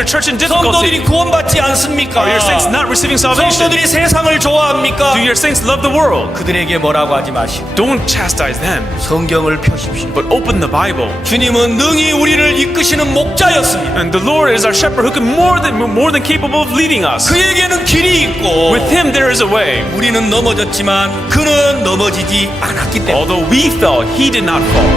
your church in difficulty? 성도들이 구원받지 않습니까? Are your saints not receiving salvation? 성도들이 세상을 좋아합니까? Do your saints love the world? 그들에게 뭐라고 하지 마시고 Don't chastise them, 성경을 펴십시오. but open the Bible. 주님은 능히 우리를 이끄시는 목자였습니다. And the Lord is our shepherd who can more than capable of leading us. 그에게는 길이 있고 With Him there is a way. 우리는 넘어졌지만 그는 넘어지지 않았기 때문에 Although we fell, He did not fall.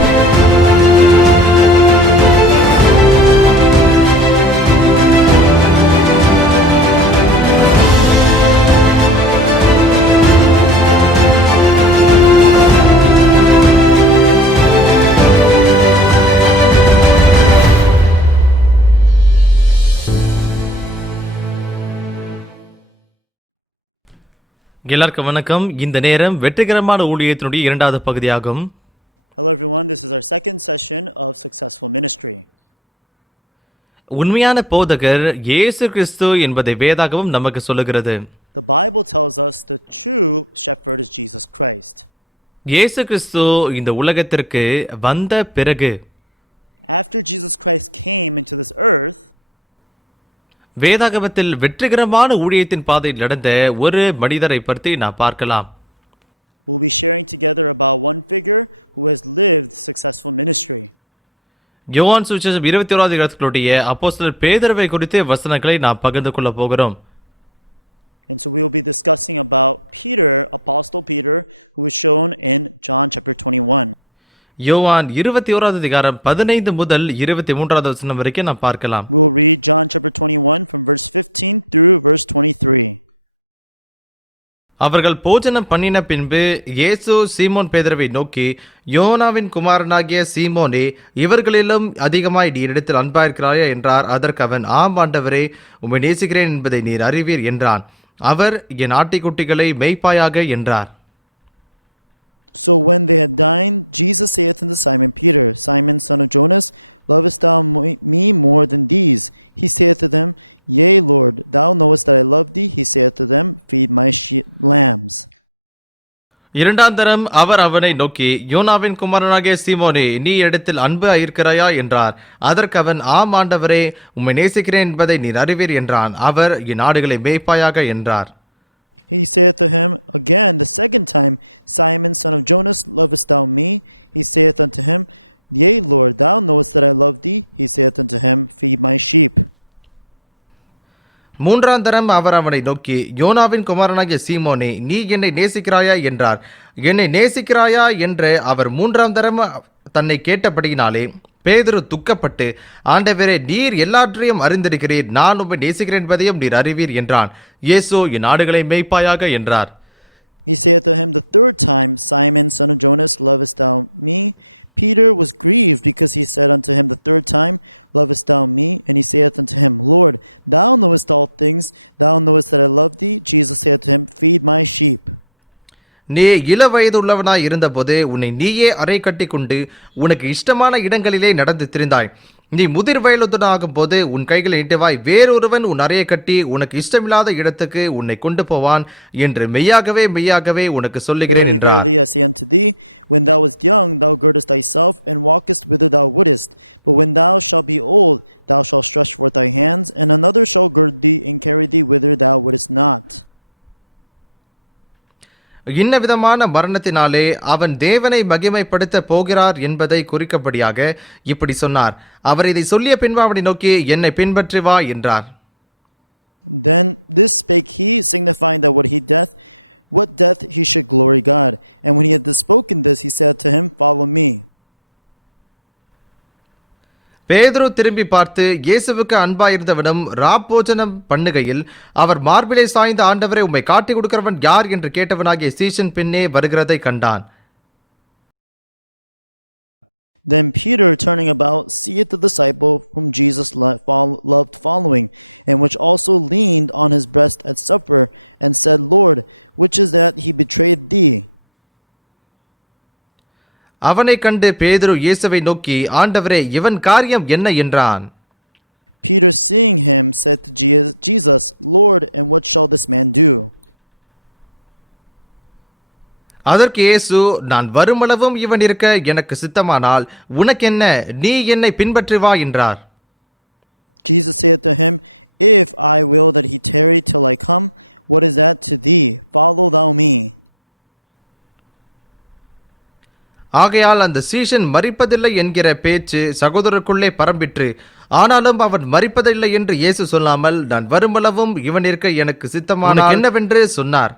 எல்லாருக்கும் வணக்கம். இந்த நேரம் வெற்றிகரமான ஊழியத்தினுடைய இரண்டாவது பகுதியாகும். உண்மையான போதகர் இயேசு கிறிஸ்து என்பதை வேதாகமம் நமக்கு சொல்லுகிறது. இயேசு கிறிஸ்து இந்த உலகத்திற்கு வந்த பிறகு வேதாகமத்தில் வெற்றிகரமான ஊழியத்தின் பாதையில் நடந்த ஒரு மனிதரை பற்றி நாம் பார்க்கலாம். யோவான் சுவிசேஷம் 21வது அதிகாரத்தினுடைய அப்போஸ்தலர் பேதுருவை குறித்த வசனங்களை நாம் பகிர்ந்து கொள்ள போகிறோம். யோவான் 21வது அதிகாரம் 15 முதல் 23வது வசனம் வரைக்கும் நாம் பார்க்கலாம். அவர்கள் போஜனம் பண்ணின பின்பு இயேசு சீமோன் பேதுருவை நோக்கி, யோனாவின் குமாரனாகிய சீமோனே, இவர்களிலும் அதிகமாய் நீர் இடத்தில் அன்பாயிருக்கிறாயா என்றார். அதற்கு அவன், ஆம் ஆண்டவரே, உம்மை நேசிக்கிறேன் என்பதை நீர் அறிவீர் என்றான். அவர், என் ஆட்டிக்குட்டிகளை மேய்ப்பாயாக என்றார். So when they had dined, Jesus saith unto Simon Peter, Simon son of Jonas, lovest thou me more than these? He saith to them, Yea, Lord, thou knowest that I love thee. He saith to them, Feed my lambs. இரண்டாம் தரம் அவர் அவனை நோக்கி, யோனாவின் குமாரனாகிய சீமோனே, நீ இடத்தில் அன்பு இருக்கிறாயா என்றார். அதற்கு அவன், ஆம் ஆண்டவரே, உம்மை நேசிக்கிறேன் என்பதை நீர் அறிவீர் என்றான். அவர், என் ஆடுகளை மேய்ப்பாயாக என்றார். He saith to him again the second time, Simon son of Jonas, lovest thou me? He saith unto him, Yea, Lord, thou knowest that I love thee. He saith unto him, Feed my sheep. மூன்றாம் தரம் அவர் அவனை நோக்கி, யோனாவின் குமாரனாகிய சீமோனே, நீ என்னை நேசிக்கிறாயா என்றார். என்னை நேசிக்கிறாயா என்று அவர் மூன்றாம் தரம் தன்னை கேட்டபடியினாலே பேதுரு துக்கப்பட்டு, ஆண்டவரே, நீர் எல்லாற்றையும் அறிந்திருக்கிறீர், நான் உம்மை நேசிக்கிறேன் என்பதையும் நீர் அறிவீர் என்றான். இயேசு, என் ஆடுகளை மேய்ப்பாயாக என்றார். He saith to him the third time, Simon son of Jonas, lovest thou me? Peter was grieved because he said unto him the third time, Lovest thou me? And he saith unto him, Lord, thou knowest all things, thou knowest that I love thee. Jesus saith to him, Feed my sheep. நீ இள வயதுள்ளவனாய் இருந்தபோது உன்னை நீயே அறை கட்டி கொண்டு உனக்கு இஷ்டமான இடங்களிலே நடந்து திரிந்தாய். நீ முதிர் வயதுடனாகும் போது உன் கைகளை நீட்டுவாய், வேறொருவன் உன் அறையை கட்டி உனக்கு இஷ்டமில்லாத இடத்துக்கு உன்னை கொண்டு போவான் என்று மெய்யாகவே மெய்யாகவே உனக்கு சொல்லுகிறேன் என்றார். When thou wast young, thou girdest thyself and walkest whither thou wouldest. But when thou shalt be old, thou shalt stretch forth thy hands, and another shall gird thee and carry thee whither thou wouldest not. இன்ன விதமான மரணத்தினாலே அவன் தேவனை மகிமைப்படுத்த போகிறார் என்பதை குறிக்கப்படியாக இப்படி சொன்னார். அவர் இதை சொல்லிய பின்பு அவனை நோக்கி, என்னை பின்பற்றி வா என்றார். Then this spake he, signifying that what death he should glory God. And when he had spoken this, he said to him, Follow me. பேதுரு திரும்பி பார்த்து, இயேசுவுக்கு அன்பாயிருந்தவனும் ராப்போஜனம் பண்ணுகையில் அவர் மார்பிலை சாய்ந்த, ஆண்டவரை, உம்மை காட்டி கொடுக்கிறவன் யார் என்று கேட்டவனாகிய சீஷன் பின்னே வருகிறதை கண்டான். Then Peter, turning about, seeth the disciple whom Jesus loved following, and which also leaned on his breast at supper, and said, Lord, which is that he betrayed thee? அவனை கண்டு பேதுரு இயேசுவை நோக்கி, ஆண்டவரே, இவன் காரியம் என்ன என்றான். Peter seeing him said to Jesus, Lord, and what shall this man do? அதற்கு இயேசு, நான் வருமளவும் இவன் இருக்க எனக்கு சித்தமானால் உனக்கென்ன, நீ என்னை பின்பற்றி வா என்றார். Jesus saith to him, If I will that he tarry till I come, what is that to thee? Follow thou me. ஆகையால் அந்த சீஷன் மரிப்பதில்லை என்கிற பேச்சு சகோதரருக்குள்ளே பரம்பிற்று. ஆனாலும் அவன் மரிப்பதில்லை என்று இயேசு சொல்லாமல், நான் வருமளவும் இவன் இருக்க எனக்கு சித்தமானால் என்னவென்று சொன்னார்.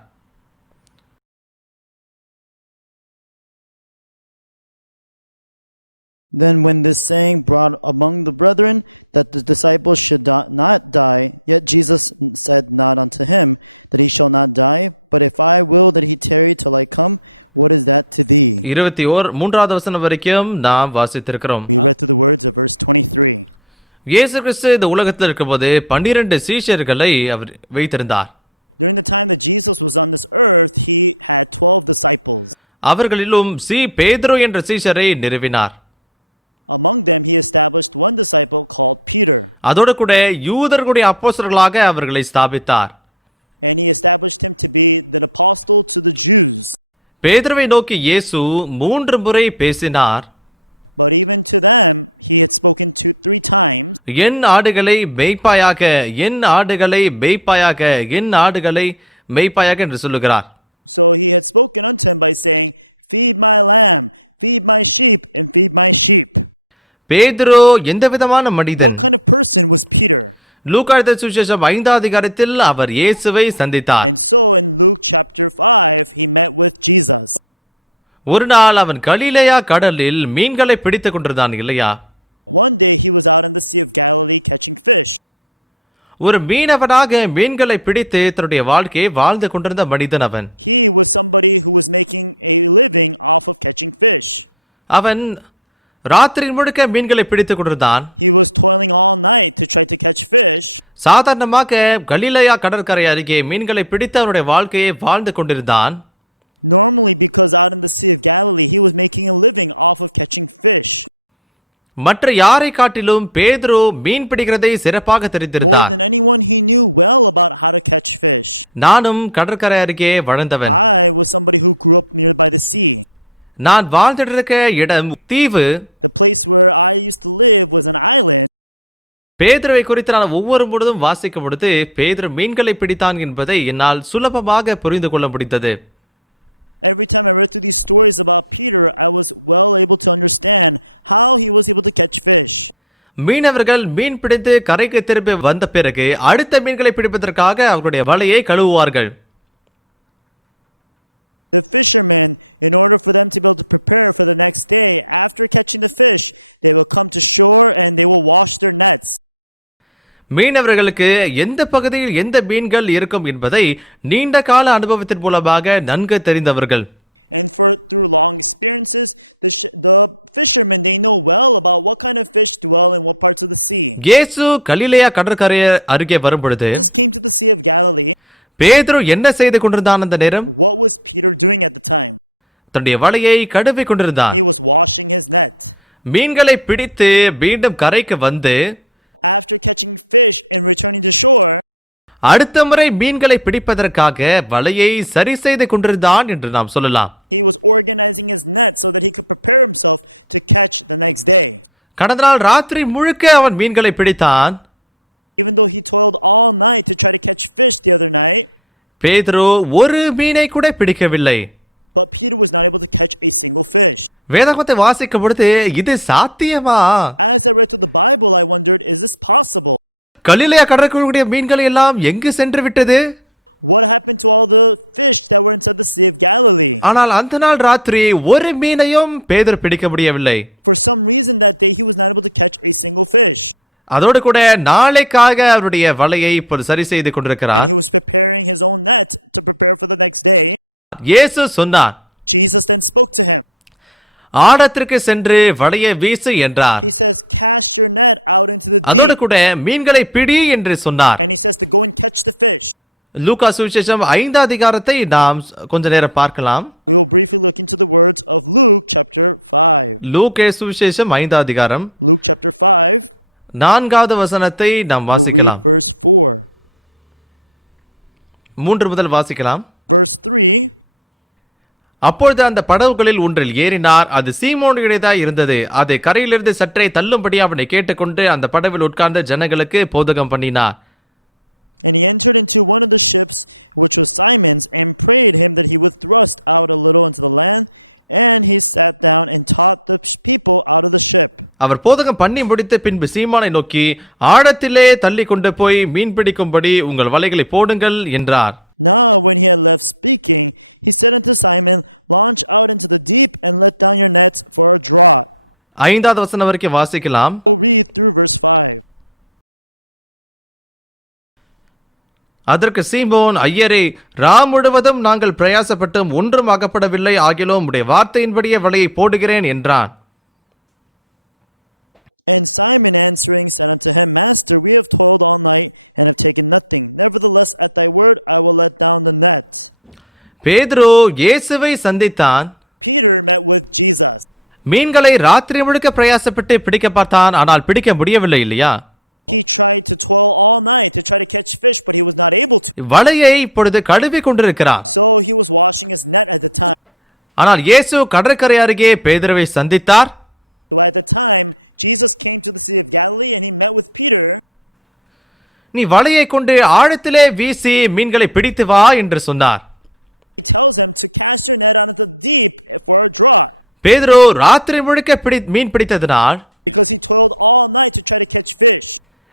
Then when this saying brought among the brethren that the disciples should not die, yet Jesus said not unto him that he shall not die, but if I will that he tarry till I come, what is that to thee? 23வது வசனம் வரைக்கும் நாம் வாசித்திருக்கிறோம். We get to the words of verse 23. இயேசு கிறிஸ்து இந்த உலகத்தில் இருக்கும்போது 12 சீஷர்களை அவர் வைத்திருந்தார். During the time that Jesus was on this earth, he had 12 disciples. அவர்களிலும் பேதுரு என்ற சீஷரை நிறுவினார். Among them he established one disciple called Peter. அதோடு கூட யூதர்களுடைய அப்போஸ்தலர்களாக அவர்களை ஸ்தாபித்தார். And he established him to be the apostle to the Jews. பேதுருவை நோக்கி இயேசு 3 முறை பேசினார். But even to them he had spoken to 3 times. என் ஆடுகளை மேய்ப்பாயாக, என் ஆடுகளை மேய்ப்பாயாக, என் ஆடுகளை மேய்ப்பாயாக என்று சொல்லுகிறார். So he had spoken unto him by saying, Feed my lamb, feed my sheep, and feed my sheep. பேதுரு எந்த விதமான மனிதன்? What kind of person was Peter? லூக்கா எழுதின சுவிசேஷம் 5வது அதிகாரத்தில் அவர் இயேசுவை சந்தித்தார். So in Luke chapter 5 he met with Jesus. ஒரு நாள் அவன் கலிலேயா கடலில் மீன்களை பிடித்துக் கொண்டிருந்தான் இல்லையா? One day he was out in the Sea of Galilee catching fish. ஒரு மீனவனாக மீன்களை பிடித்து தன்னுடைய வாழ்க்கையை வாழ்ந்து கொண்டிருந்த மனிதன் அவன். He was somebody who was making a living off of catching fish. அவன் ராத்திரி முழுக்க மீன்களை பிடித்துக் கொண்டிருந்தான். He was toiling all night to try to catch fish. சாதாரணமாக கலிலேயா கடற்கரை அருகே மீன்களை பிடித்து அவனுடைய வாழ்க்கையை வாழ்ந்து கொண்டிருந்தான். Normally, because out in the Sea of Galilee, he was making a living off of catching fish. மற்ற யாரை காட்டிலும் பேதுரு மீன் பிடிக்கிறதை சிறப்பாக தெரிந்திருந்தான். Anyone he knew well about how to catch fish. நானும் கடற்கரை அருகே வளர்ந்தவன். I was somebody who grew up nearby the sea. நான் வாழ்ந்திருக்க இடம் தீவு. The place where I used to live was an island. பேதுருவை குறித்து நான் ஒவ்வொரு பொழுதும் வாசிக்கும் பொழுது பேதுரு மீன்களை பிடித்தான் என்பதை என்னால் சுலபமாக புரிந்து கொள்ள முடிந்தது. Every time I read through these stories about Peter, I was well able to understand how he was able to catch fish. மீனவர்கள் மீன் பிடித்து கரைக்கு திரும்பி வந்த பிறகு அடுத்த மீன்களை பிடிப்பதற்காக அவர்களுடைய வலையை கழுவுவார்கள். The fishermen, in order for them to be able to prepare for the next day, after catching the fish, they will come to shore and they will wash their nets. மீனவர்களுக்கு எந்த பகுதியில் எந்த மீன்கள் இருக்கும் என்பதை நீண்ட கால அனுபவத்தின் மூலமாக நன்கு தெரிந்தவர்கள். And through long experiences, the fishermen, they know well about what kind of fish dwell in what parts of the sea. இயேசு கலிலேயா கடற்கரை அருகே வரும் பொழுது Into the Sea of Galilee, பேதுரு என்ன செய்து கொண்டிருந்தான்? அந்த நேரம் what was Peter doing at the time? தன்னுடைய வலையை கழுவி கொண்டிருந்தான். He was washing his net. மீன்களை பிடித்து மீண்டும் கரைக்கு வந்து After catching fish and returning to shore, அடுத்த முறை மீன்களை பிடிப்பதற்காக வலையை சரி செய்து கொண்டிருந்தான் என்று நாம் சொல்லலாம். he was organizing his net so that he could prepare himself to catch the next day. கடந்த நாள் ராத்திரி முழுக்க அவன் மீன்களை பிடித்தான். Even though he toiled all night to try to catch fish the other night, பேதுரு ஒரு மீனை கூட பிடிக்கவில்லை. but Peter was not able to catch a single fish. வேதாகமத்தை வாசிக்கும் பொழுது இது சாத்தியமா? As I read through the Bible, I wondered, is this possible? கலிலேயா கடற்கரையுடைய மீன்கள் எல்லாம் எங்கு சென்று விட்டது? What happened to all the fish that were into the Sea of Galilee? ஆனால் அந்த நாள் ராத்திரி ஒரு மீனையும் பேதுரு பிடிக்க முடியவில்லை. For some reason that day, he was not able to catch a single fish. அதோடு கூட நாளைக்காக அவருடைய வலையை இப்போது சரி செய்து கொண்டிருக்கிறார். He was preparing his own net to prepare for the next day. இயேசு சொன்னார், Jesus then spoke to him. ஆழத்திற்கு சென்று வலையை வீசு என்றார். He says, cast your net out into the அதோடு கூட மீன்களை பிடி என்று சொன்னார். and he says to go and catch the fish. லூக்கா சுவிசேஷம் 5வது அதிகாரத்தை நாம் கொஞ்ச நேரம் பார்க்கலாம். We'll briefly look into the words of Luke chapter 5. லூக்கா சுவிசேஷம் 5வது அதிகாரம் Luke chapter 5, 4வது வசனத்தை நாம் வாசிக்கலாம். verse 4. 3 முதல் வாசிக்கலாம். Verse 3, அப்பொழுது அந்த படகுகளில் ஒன்றில் ஏறினார். அது சீமோனுடையதாய் இருந்தது. அதை கரையிலிருந்து சற்றே தள்ளும்படி அவனை கேட்டுக்கொண்டு அந்த படவில் உட்கார்ந்த ஜனங்களுக்கு போதகம் பண்ணினார். And he entered into one of the ships, which was Simon's, and prayed him that he would thrust out a little into the land. And he sat down and taught the people out of the ship. அவர் போதகம் பண்ணி முடித்து பின்பு சீமோனை நோக்கி, ஆழத்திலே தள்ளி கொண்டு போய் மீன் பிடிக்கும்படி உங்கள் வலைகளை போடுங்கள் என்றார். Now when he had left speaking, he said unto Simon, launch out into the deep and let down your nets for a draught. 5வது வசனம் வரைக்கும் வாசிக்கலாம். We'll read through verse 5. அதற்கு சீமோன், ஐயரே, ரா முழுவதும் நாங்கள் பிரயாசப்பட்டும் ஒன்றும் அகப்படவில்லை, ஆகிலும் உடைய வார்த்தையின்படியே வலையை போடுகிறேன் என்றான். And Simon answering said unto him, Master, we have toiled all night and have taken nothing. Nevertheless, at thy word I will let down the net. பேதுரு இயேசுவை சந்தித்தான். Peter met with Jesus. மீன்களை ராத்திரி முழுக்க பிரயாசப்பட்டு பிடிக்க பார்த்தான், ஆனால் பிடிக்க முடியவில்லை இல்லையா? He tried to toil all night to try to catch fish, but he was not able to. வலையை இப்பொழுது கழுவி கொண்டிருக்கிறான். So he was washing his net at the time. ஆனால் இயேசு கடற்கரை அருகே பேதுருவை சந்தித்தார். So at the time, Jesus came to the Sea of Galilee and he met with Peter. நீ வலையை கொண்டு ஆழத்திலே வீசி மீன்களை பிடித்து வா என்று சொன்னார். He tells them to cast your net out of the deep for a draught. பேதுரு ராத்திரி முழுக்க மீன் பிடித்ததினால் Because he toiled all night to try to catch fish.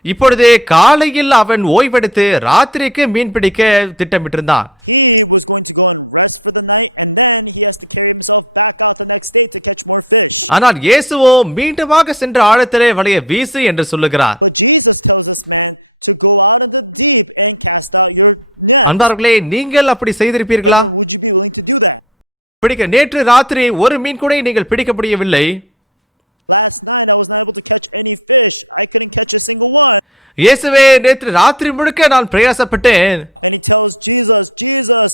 இப்பொழுது காலையில் அவன் ஓய்வெடுத்து ராத்திரிக்கு மீன் பிடிக்க திட்டமிட்டிருந்தான். He was going to go and rest for the night, and then he has to carry himself back on the next day to catch more fish. ஆனால் இயேசுவோ மீண்டுமாக சென்று ஆழத்திலே வலையை வீசு என்று சொல்லுகிறார். But Jesus tells this man to go out of the deep and cast out your net. அன்பார்களே, நீங்கள் அப்படி செய்திருப்பீர்களா? Would you be willing to do that? பிடிக்க நேற்று ராத்திரி ஒரு மீன் கூட நீங்கள் பிடிக்க முடியவில்லை. Last night I was not able to catch any fish. I couldn't catch a single one. இயேசுவே, நேற்று ராத்திரி முழுக்க நான் பிரயாசப்பட்டேன், And he tells Jesus,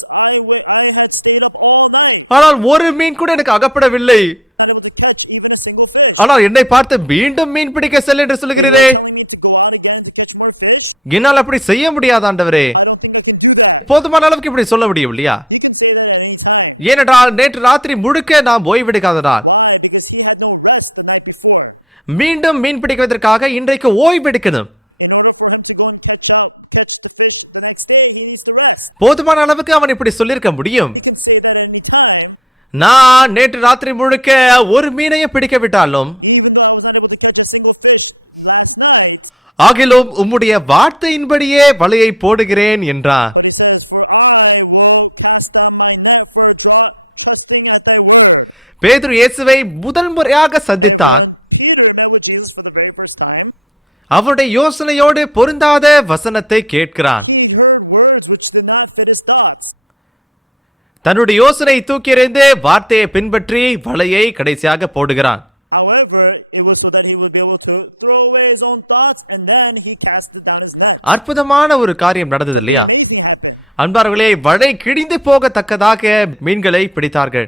I had stayed up all night. ஆனால் ஒரு மீன் கூட எனக்கு அகப்படவில்லை. Not able to catch even a single fish. ஆனால் என்னை பார்த்து மீண்டும் மீன் பிடிக்க செல் என்று சொல்கிறீரே. I need to go out again to catch more fish. என்னால் அப்படி செய்ய முடியாது ஆண்டவரே. I don't think I can do that. போதுமான அளவுக்கு இப்படி சொல்ல முடியும் இல்லையா? You can say that at any time. ஏனென்றால் நேற்று ராத்திரி முழுக்க நாம் ஓய்வெடுக்காதனால் Why? Because he had no rest the night before. மீண்டும் மீன் பிடிப்பதற்காக இன்றைக்கு ஓய்வெடுக்கணும். In order for him to go and catch the fish the next day, he needs to rest. போதுமான அளவுக்கு அவன் இப்படி சொல்லியிருக்க முடியும். You can say that at any time. நான் நேற்று ராத்திரி முழுக்க ஒரு மீனையும் பிடிக்க விட்டாலும், Even though I was not able to catch a single fish last night, ஆகிலும் உம்முடைய வார்த்தையின்படியே வலையை போடுகிறேன் என்றான். but he says, for I will cast down my net for a draught, trusting at thy word. பேதுரு இயேசுவை முதல் முறையாக சந்தித்தான். Met with Jesus for the very first time. அவருடைய யோசனையோடு பொருந்தாத வசனத்தை கேட்கிறான். He heard words which did not fit his thoughts. தன்னுடைய யோசனை தூக்கி எறிந்து வார்த்தையை பின்பற்றி வலையை கடைசியாக போடுகிறான். However, it was so that he would be able to throw away his own thoughts, and then he casted down his net. அற்புதமான ஒரு காரியம் நடந்தது இல்லையா? Amazing happened. அன்பார்களே, வலை கிழிந்து போகத்தக்கதாக மீன்களை பிடித்தார்கள்.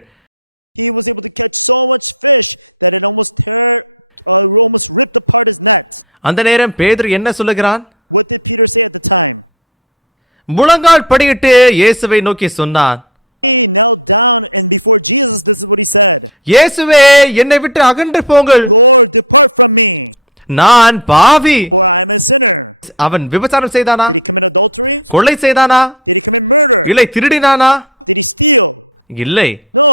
He was able to catch so much fish that it almost ripped apart his net. அந்த நேரம் பேதுரு என்ன சொல்லுகிறான்? What did Peter say at the time? முழங்கால் படியிட்டு இயேசுவை நோக்கி சொன்னான். He knelt down, and before Jesus, this is what he said. இயேசுவே, என்னை விட்டு அகன்று போங்கள், Lord, depart from me, நான் பாவி. for I am a sinner. அவன் விபச்சாரம் செய்தானா? Did he commit adultery? கொலை செய்தானா? Did he commit murder? இல்லை திருடினானா? Did he steal? இல்லை. No.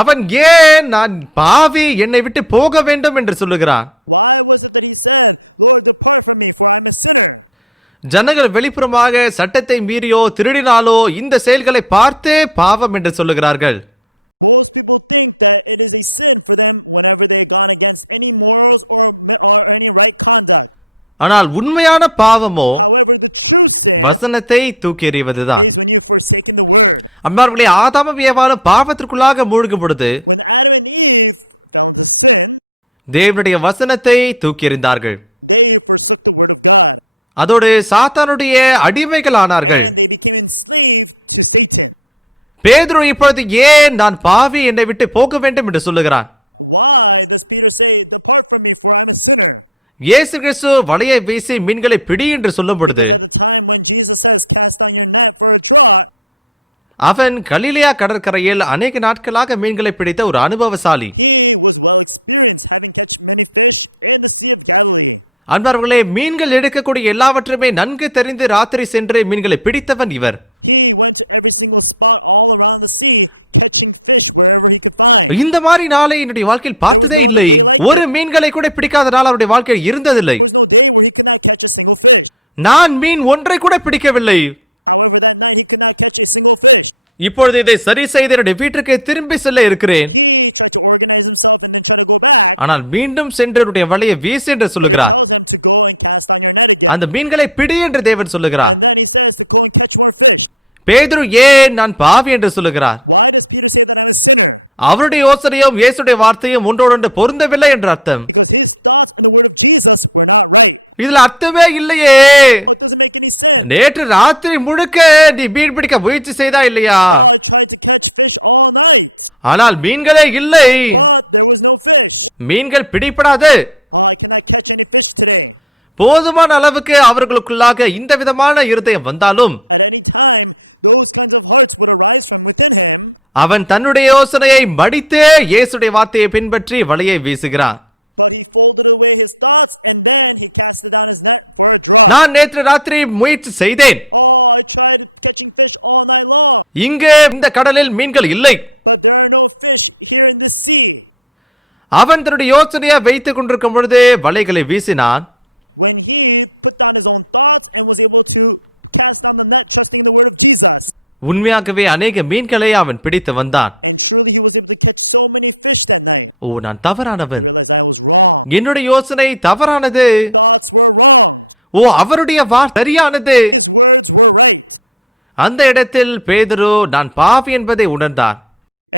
அவன் ஏன் நான் பாவி, என்னை விட்டு போக வேண்டும் என்று சொல்லுகிறான்? Why was it that he said, Lord, depart from me, for I am a sinner? ஜனங்கள் வெளிப்புறமாக சட்டத்தை மீறியோ திருடினாலோ இந்த செயல்களை பார்த்தே பாவம் என்று சொல்லுகிறார்கள். Most people think that it is a sin for them whenever they've gone against any morals or any right conduct. ஆனால் உண்மையான பாவமோ However, the true sin வசனத்தை தூக்கி எறிவதுதான். is when you've forsaken the word. அம்மார்களே, ஆதாமும் ஏவாளும் பாவத்திற்குள்ளாக மூழ்கும் பொழுது When Adam and Eve found the sin, தேவனுடைய வசனத்தை தூக்கி எறிந்தார்கள். they forsook the word of God. அதோடு சாத்தானுடைய அடிமைகள் ஆனார்கள். They became enslaved to Satan. பேதுரு இப்பொழுது ஏன் நான் பாவி, என்னை விட்டு போக வேண்டும் என்று சொல்லுகிறான்? Why does Peter say, depart from me, for I am a sinner? இயேசு கிறிஸ்து வலையை வீசி மீன்களை பிடி என்று சொல்லும் பொழுது At the time when Jesus says, cast down your net for a draught, அவன் கலிலேயா கடற்கரையில் அநேக நாட்களாக மீன்களை பிடித்த ஒரு அனுபவசாலி. He was well experienced, having caught many fish in the Sea of Galilee. அன்பார்களே, மீன்கள் எடுக்கக்கூடிய எல்லாவற்றுமே நன்கு தெரிந்து ராத்திரி சென்று மீன்களை பிடித்தவன் இவர். He went to every single spot all around the sea, catching fish wherever he could find. இந்த மாதிரி நாளை என்னுடைய வாழ்க்கையில் பார்த்ததே இல்லை. ஒரு மீன்களை கூட பிடிக்காத நாள் அவருடைய வாழ்க்கையில் இருந்ததில்லை. There was no day where he could not catch a single fish. நான் மீன் ஒன்றை கூட பிடிக்கவில்லை. However, that night he could not catch a single fish. இப்பொழுது இதை சரி செய்து என்னுடைய வீட்டுக்கு திரும்பி செல்ல இருக்கிறேன். He tried to organize himself and then try to go back. ஆனால் மீண்டும் சென்று என்னுடைய வலையை வீசு என்று சொல்லுகிறார். Tell them to go and cast on your net again. அந்த மீன்களை பிடி என்று தேவன் சொல்லுகிறார். And then he says to go and catch more fish. பேதுரு ஏன் நான் பாவி என்று சொல்லுகிறார். Why does Peter say that I'm a sinner? அவருடைய யோசனையும் இயேசுடைய வார்த்தையும் ஒன்றோடொன்று பொருந்தவில்லை என்று அர்த்தம். Because his thoughts and the word of Jesus were not right. இதுல அர்த்தமே இல்லையே. It doesn't make any sense. நேற்று ராத்திரி முழுக்க நீ மீன் பிடிக்க முயற்சி செய்தா இல்லையா? I tried to catch fish all night, ஆனால் மீன்களே இல்லை. but there was no fish. மீன்கள் பிடிபடாது. I cannot catch any fish today. போதுமான அளவுக்கு அவர்களுக்குள்ளாக இந்த விதமான இருதயம் வந்தாலும் At any time, those kinds of hearts would arise from within him. அவன் தன்னுடைய யோசனையை மடித்தே இயேசுடைய வார்த்தையை பின்பற்றி வலையை வீசுகிறான். But he folded away his thoughts and then he cast it on his net for a drop. நான் நேற்று ராத்திரி முயற்சி செய்தேன். Oh, I tried catching fish all night long, இங்கே இந்த கடலில் மீன்கள் இல்லை. but there are no fish here in the sea. அவன் தன்னுடைய யோசனையை வைத்துக் கொண்டிருக்கும் பொழுது வலைகளை வீசினான். When he put down his own thoughts and was able to cast on the net, trusting the word of Jesus. உண்மையாகவே அநேக மீன்களை அவன் பிடித்து வந்தான். And truly he was able to catch so many fish that night. ஓ, நான் தவறானவன். Because I was wrong. என்னுடைய யோசனை தவறானது. Thoughts were wrong. ஓ, அவருடைய வார்த்தை சரியானது. His words were right. அந்த இடத்தில் பேதுரு நான் பாவி என்பதை உணர்ந்தான்.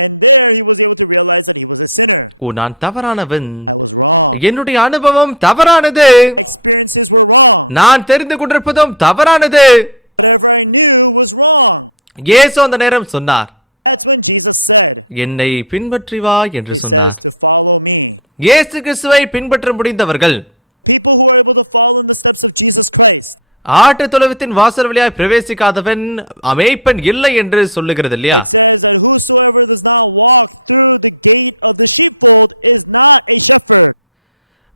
And there he was able to realize that he was a sinner. ஓ, நான் தவறானவன். I was wrong. என்னுடைய அனுபவம் தவறானது. Experiences were wrong. நான் தெரிந்து கொண்டிருப்பதும் தவறானது. Whatever I knew was wrong. இயேசு அந்த நேரம் சொன்னார், That's when Jesus said, என்னை பின்பற்றி வா என்று சொன்னார். to follow me. இயேசு கிறிஸ்துவை பின்பற்ற முடிந்தவர்கள் People who are able to follow in the steps of Jesus Christ. ஆட்டு தொழுவத்தின் வாசல் வழியாய் பிரவேசிக்காதவன் மேய்ப்பன் இல்லை என்று சொல்லுகிறது இல்லையா? Says that whosoever does not walk through the gate of the sheepfold is not a shepherd.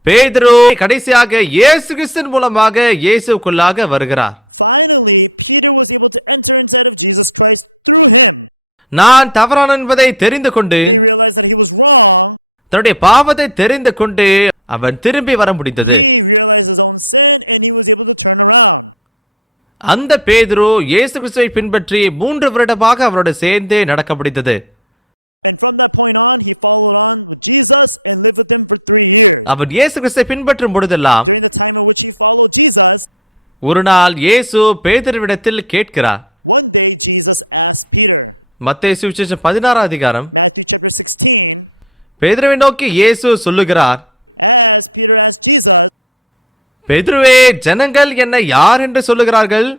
பேதுரு கடைசியாக இயேசு கிறிஸ்துவின் மூலமாக இயேசுக்குள்ளாக வருகிறார். Finally, Peter was able to enter inside of Jesus Christ through him. நான் தவறான என்பதை தெரிந்து கொண்டு He realized that he was wrong. தன்னுடைய பாவத்தை தெரிந்து கொண்டு அவன் திரும்பி வர முடிந்தது. He realized his own sin and he was able to turn around. அந்த பேதுரு இயேசு கிறிஸ்துவை பின்பற்றி 3 வருடமாக அவரோடு சேர்ந்தே நடக்க முடிந்தது. And from that point on, he followed on with Jesus and lived with him for 3 years. அவன் இயேசு கிறிஸ்துவை பின்பற்றும் பொழுதெல்லாம் During the time in which he followed Jesus, ஒரு நாள் இயேசு பேதுருவிடத்தில் கேட்கிறார். one day Jesus asked Peter, மத்தேயு சுவிசேஷம் 16 அதிகாரம் Matthew chapter 16, பேதுருவை நோக்கி இயேசு சொல்லுகிறார், as Peter asked Jesus, பேதுருவே, ஜனங்கள் என்னை யார் என்று சொல்லுகிறார்கள்?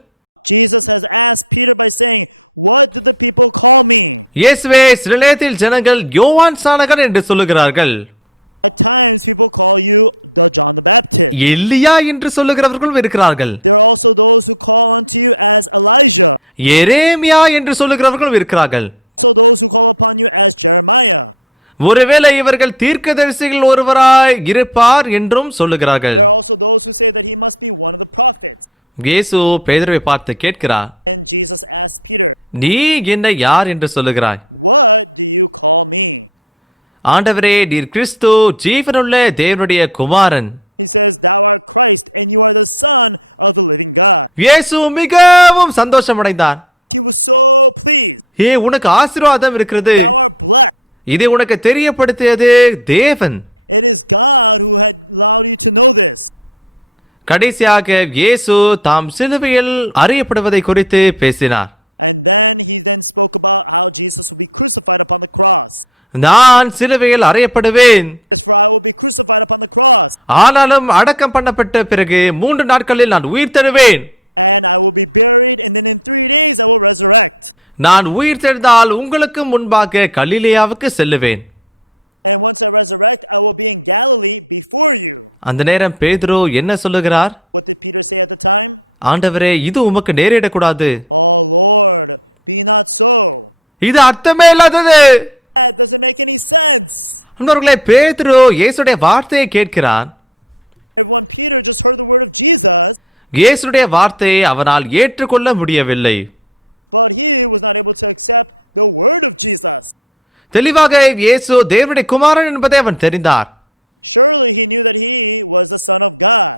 Jesus has asked Peter by saying, what do the people call me? இயேசுவே, சில நேரத்தில் ஜனங்கள் யோவான் சானகன் என்று சொல்லுகிறார்கள். At times people call you John the Baptist. எலியா என்று சொல்லுகிறவர்களும் இருக்கிறார்கள். There are also those who call unto you as Elijah. எரேமியா என்று சொல்லுகிறவர்களும் இருக்கிறார்கள். So those who call upon you as Jeremiah. ஒருவேளை இவர்கள் தீர்க்கதரிசிகள் ஒருவராய் இருப்பார் என்றும் சொல்லுகிறார்கள். There are also those who say that he must be one of the prophets. இயேசு பேதுருவை பார்த்து கேட்கிறார், And Jesus asked Peter, நீ என்னை யார் என்று சொல்லுகிறாய்? what do you call me? ஆண்டவரே, நீர் கிறிஸ்து, ஜீவனுள்ள தேவனுடைய குமாரன். He says, thou art Christ, and you are the Son of the living God. இயேசு மிகவும் சந்தோஷமடைந்தார். He was so pleased. உனக்கு ஆசீர்வாதம் இருக்கிறது. You are blessed. இதை உனக்கு தெரியப்படுத்தியது தேவன். It is God who had allowed you to know this. கடைசியாக இயேசு தாம் சிலுவையில் அறியப்படுவதை குறித்து பேசினார். And then spoke about how Jesus would be crucified upon the cross. நான் சிலுவையில் அறையப்படுவேன், For I will be crucified upon the cross, ஆனாலும் அடக்கம் பண்ணப்பட்ட பிறகு 3 நாட்களில் நான் உயிர் தருவேன். and I will be buried, and then in 3 days I will resurrect. நான் உயிர் தெழுந்தால் உங்களுக்கு முன்பாக கலிலேயாவுக்கு செல்லுவேன். And once I resurrect, I will be in Galilee before you. அந்த நேரம் பேதுரு என்ன சொல்லுகிறார்? What did Peter say at the time? ஆண்டவரே, இது உமக்கு நேரிடக்கூடாது. Oh Lord, Be not so. இது அர்த்தமே இல்லாதது. That doesn't make any sense. அன்பர்களே, பேதுரு இயேசுடைய வார்த்தையை கேட்கிறான். But when Peter just heard the word of Jesus, இயேசுடைய வார்த்தையை அவனால் ஏற்றுக்கொள்ள முடியவில்லை. but he was not able to accept the word of Jesus. தெளிவாக இயேசு தேவனுடைய குமாரன் என்பதை அவன் தெரிந்தார். Surely he knew that he was the Son of God.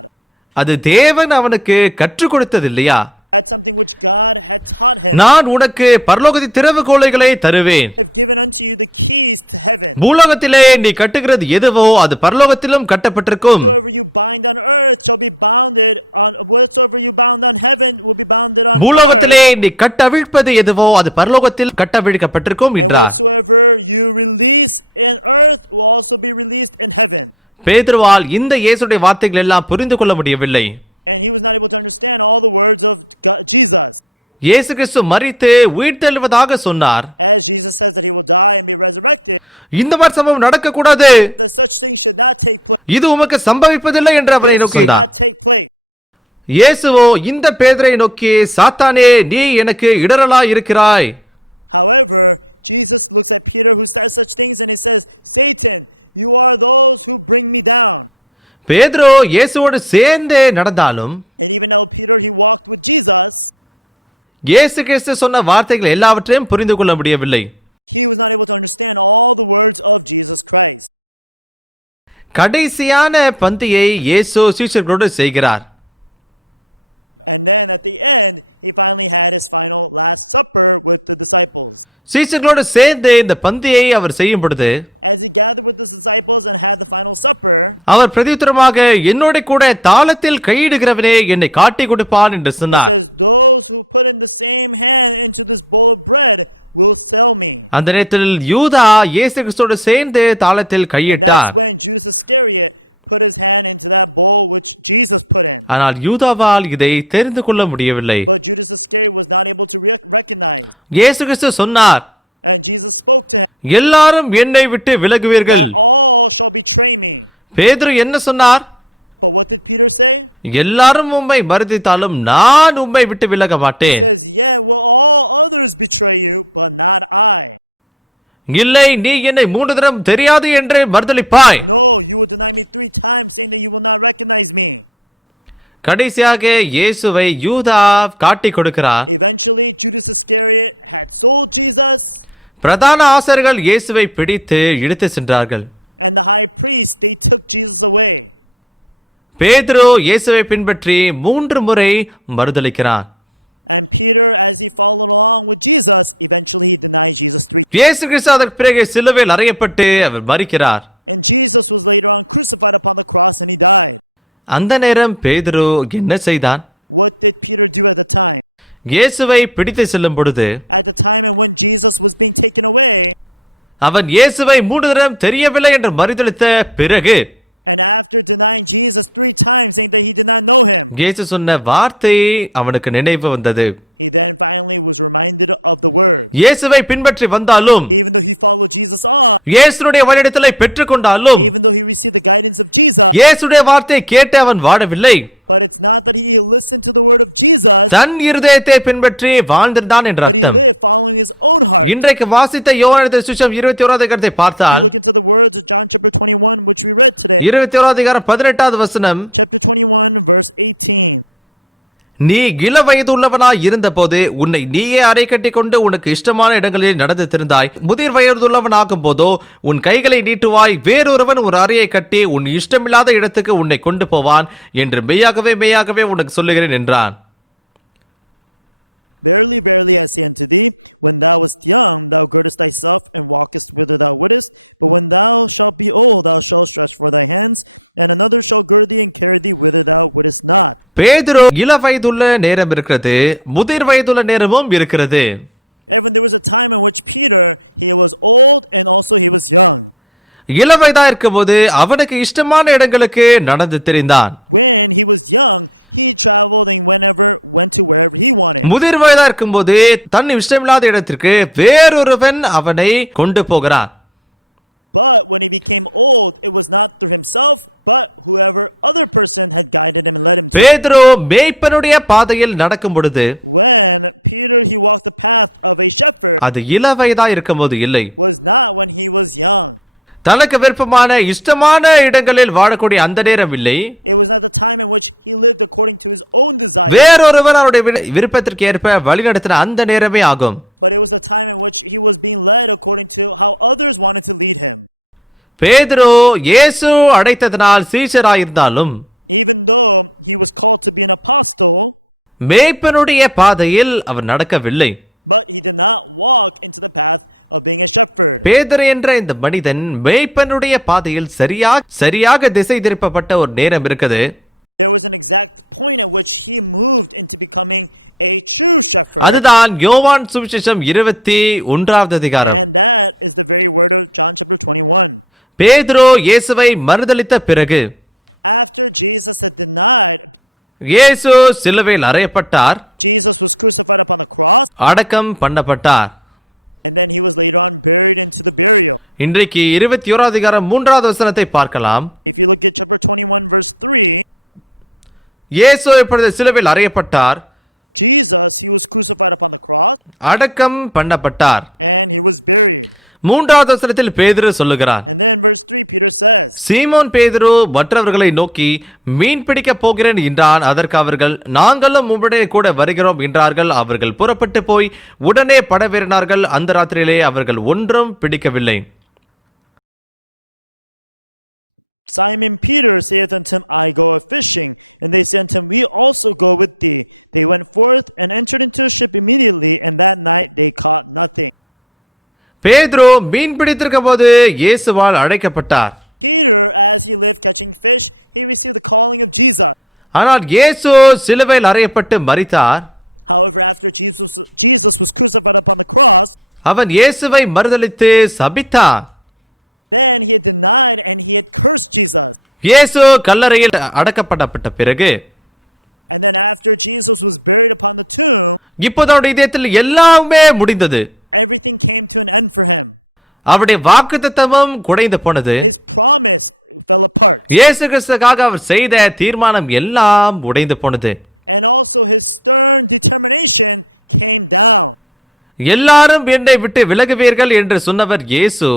அது தேவன் அவனுக்கு கற்றுக் கொடுத்தது இல்லையா? That's something which God had taught him. நான் உனக்கு பரலோகத்தின் திறவுகோலைகளை தருவேன். Had given unto you the keys to heaven. பூலோகத்திலே நீ கட்டுகிறது எதுவோ அது பரலோகத்திலும் கட்டப்பட்டிருக்கும். Whatever you bind on earth shall be bounded on whatever you bound on heaven will be bounded on பூலோகத்திலே நீ கட்டவிழ்ப்பது எதுவோ அது பரலோகத்தில் கட்டவிழ்க்கப்பட்டிருக்கும் என்றார். whatsoever you release in earth will also be released in heaven. பேதுருவால் இந்த இயேசுடைய வார்த்தைகள் எல்லாம் புரிந்து கொள்ள முடியவில்லை. And he was not able to understand all the words of Jesus. இயேசு கிறிஸ்து மரித்து உயிர்த்தெழுவதாக சொன்னார். As Jesus says that he will die and be resurrected, இந்த மாதிரி சம்பவம் நடக்கக்கூடாது, that such things should not take place. இது உமக்கு சம்பவிப்பதில்லை என்று அவரை நோக்கி சொன்னார். Take place. இயேசுவோ இந்த பேதுரை நோக்கி, சாத்தானே, நீ எனக்கு இடரலா இருக்கிறாய். However, Jesus looks at Peter who says such things and he says, Satan, you are those who bring me down. பேதுரு இயேசுவோடு சேர்ந்தே நடந்தாலும் And even though Peter, he walked with Jesus, இயேசு கிறிஸ்து சொன்ன வார்த்தைகள் எல்லாவற்றையும் புரிந்து கொள்ள முடியவில்லை. he was not able to understand all the words of Jesus Christ. கடைசியான பந்தியை இயேசு சீஷர்களோடு செய்கிறார். And then at the end, he finally had his final last supper with the disciples. சீஷர்களோடு சேர்ந்து இந்த பந்தியை அவர் செய்யும் பொழுது As he gathered with his disciples and had the final supper, அவர் பிரதியுத்தரமாக, என்னோட கூட தாளத்தில் கையிடுகிறவனே என்னை காட்டி கொடுப்பான் என்று சொன்னார். those who put in the same hand into this bowl of bread will sell me. அந்த நேரத்தில் யூதா இயேசு கிறிஸ்துவோடு சேர்ந்து தாளத்தில் கையிட்டார். When Judas Iscariot put his hand into that bowl which Jesus put in, ஆனால் யூதாவால் இதை தெரிந்து கொள்ள முடியவில்லை. but Judas Iscariot was not able to recognize. இயேசு கிறிஸ்து சொன்னார், And Jesus spoke to him, எல்லாரும் என்னை விட்டு விலகுவீர்கள். all shall betray me. பேதுரு என்ன சொன்னார்? But what did Peter say? எல்லாரும் உம்மை மறுதலித்தாலும் நான் உம்மை விட்டு விலக மாட்டேன். Yeah, will all others betray you, but not I. இல்லை, நீ என்னை 3 தரம் தெரியாது என்று மறுதலிப்பாய். No, you will deny me 3 times, saying that you will not recognize me. கடைசியாக இயேசுவை யூதா காட்டி கொடுக்கிறார். Eventually, Judas Iscariot had sold Jesus, பிரதான ஆசாரியர்கள் இயேசுவை பிடித்து இழுத்து சென்றார்கள். and the high priest, they took Jesus away. பேதுரு இயேசுவை பின்பற்றி 3 முறை மறுதலிக்கிறான். And Peter, as he followed along with Jesus, eventually denied Jesus 3 times. இயேசு கிறிஸ்து அதற்கு பிறகு சிலுவையில் அறையப்பட்டு அவர் மரிக்கிறார். And Jesus was later on crucified upon the cross and he died. அந்த நேரம் பேதுரு என்ன செய்தான்? What did Peter do at the time? இயேசுவை பிடித்து செல்லும் பொழுது At the time when Jesus was being taken away, அவன் இயேசுவை 3 தரம் தெரியவில்லை என்று மறுதலித்த பிறகு and after denying Jesus 3 times, saying that he did not know him, இயேசு சொன்ன வார்த்தை அவனுக்கு நினைவு வந்தது. he then finally was reminded of the word. இயேசுவை பின்பற்றி வந்தாலும், Even though he followed Jesus on, இயேசுடைய வழியிடத்திலே பெற்றுக்கொண்டாலும், even though he received the guidance of Jesus, இயேசுடைய வார்த்தையை கேட்டு அவன் வாழவில்லை. but it's not that he listened to the word of Jesus, தன் இருதயத்தை பின்பற்றி வாழ்ந்திருந்தான் என்ற அர்த்தம். following his own heart. இன்றைக்கு வாசித்த யோவான் சுவிசேஷம் 21வது அதிகாரத்தை பார்த்தால் To the words of John chapter 21, which we read today, 21வது அதிகாரம் 18வது வசனம், chapter 21, verse 18. நீ இள வயது உள்ளவனாய் இருந்தபோது உன்னை நீயே அறை கட்டிக் கொண்டு உனக்கு இஷ்டமான இடங்களில் நடந்து திரிந்தாய். முதிர் வயதுள்ளவனாகும் போதோ உன் கைகளை நீட்டுவாய், வேறொருவன் ஒரு அறையை கட்டி உன் இஷ்டமில்லாத இடத்துக்கு உன்னை கொண்டு போவான் என்று மெய்யாகவே மெய்யாகவே உனக்கு சொல்லுகிறேன் என்றான். Verily, verily, I say unto thee, when thou wast young, thou girdest thyself and walkest whither thou wouldest. But when thou shalt be old, thou shalt stretch forth thy hands, and another shall gird thee and carry thee whither thou wouldest not. பேதுரு இள வயதுள்ள நேரம் இருக்கிறது, முதிர் வயதுள்ள நேரமும் இருக்கிறது. Even there was a time in which Peter, he was old and also he was young. இள வயதா இருக்கும்போது அவனுக்கு இஷ்டமான இடங்களுக்கு நடந்து திரிந்தான். When he was young, he traveled and went to wherever he wanted. முதிர் வயதா இருக்கும்போது தன் இஷ்டமில்லாத இடத்திற்கு வேறொருவன் அவனை கொண்டு போகிறான். But when he became old, it was not to himself, but whoever other person had guided him and led him. பேதுரு மேய்ப்பனுடைய பாதையில் நடக்கும் பொழுது When Peter, he was the path of a shepherd அது இளவயதா இருக்கும்போது இல்லை, was not when he was young. தனக்கு விருப்பமான இஷ்டமான இடங்களில் வாழக்கூடிய அந்த நேரம் இல்லை. It was at the time in which he lived according to his own desire. வேறொருவர் அவருடைய விருப்பத்திற்கு ஏற்ப வழிநடத்தின அந்த நேரமே ஆகும். But it was a time in which he was being led according to how others wanted to lead him. பேதுரு இயேசு அழைத்ததனால் சீஷராயிருந்தாலும் Even though he was called to be an apostle, மேய்ப்பனுடைய பாதையில் அவர் நடக்கவில்லை. but he did not walk into the path of being a shepherd. பேதுரு என்ற இந்த மனிதன் மேய்ப்பனுடைய பாதையில் சரியாக திசை திருப்பப்பட்ட ஒரு நேரம் இருக்குது. There was an exact point at which he moved into becoming a true shepherd. அதுதான் யோவான் சுவிசேஷம் 21 அதிகாரம். And that is the very word of John chapter 21. பேதுரு இயேசுவை மறுதலித்த பிறகு After Jesus had denied, இயேசு சிலுவையில் அறையப்பட்டார், Jesus was crucified upon the cross, அடக்கம் பண்ணப்பட்டார். and then he was later on buried into the burial. இன்றைக்கு 21 அதிகாரம் 3வது வசனத்தை பார்க்கலாம். If you look at chapter 21 verse 3, இயேசு இப்பொழுது சிலுவையில் அறையப்பட்டார், Jesus, he was crucified upon the cross, அடக்கம் பண்ணப்பட்டார். and he was buried. 3வது வசனத்தில் பேதுரு சொல்லுகிறார், And then verse 3, Peter says, சீமோன் பேதுரு மற்றவர்களை நோக்கி மீன் பிடிக்கப் போகிறேன் என்றான். அதற்கு அவர்கள், நாங்களும் உம்முடைய கூட வருகிறோம் என்றார்கள். அவர்கள் புறப்பட்டு போய் உடனே படவேறினார்கள். அந்த ராத்திரியிலே அவர்கள் ஒன்றும் பிடிக்கவில்லை. Simon Peter saith unto him, I go a fishing. And they said to him, We also go with thee. They went forth and entered into a ship immediately, and that night they caught nothing. பேதுரு மீன் பிடித்திருக்கும் போது இயேசுவால் அழைக்கப்பட்டார். Peter, as he left catching fish, he received the calling of Jesus. ஆனால் இயேசு சிலுவையில் அறையப்பட்டு மரித்தார். However, after Jesus was crucified upon the cross, அவன் இயேசுவை மறுதலித்து சபித்தான். then he denied and he had cursed Jesus. இயேசு கல்லறையில் அடக்கப்பட்ட பிறகு And then after Jesus was buried upon the tomb, இப்போது அவருடைய இதயத்தில் எல்லாமே முடிந்தது. everything came to an end for him. அவருடைய வாக்குத்தத்தமும் குறைந்து போனது. His promise fell apart. இயேசு கிறிஸ்துக்காக அவர் செய்த தீர்மானம் எல்லாம் உடைந்து போனது. And also his stern determination came down. எல்லாரும் என்னை விட்டு விலகுவீர்கள் என்று சொன்னவர் இயேசு.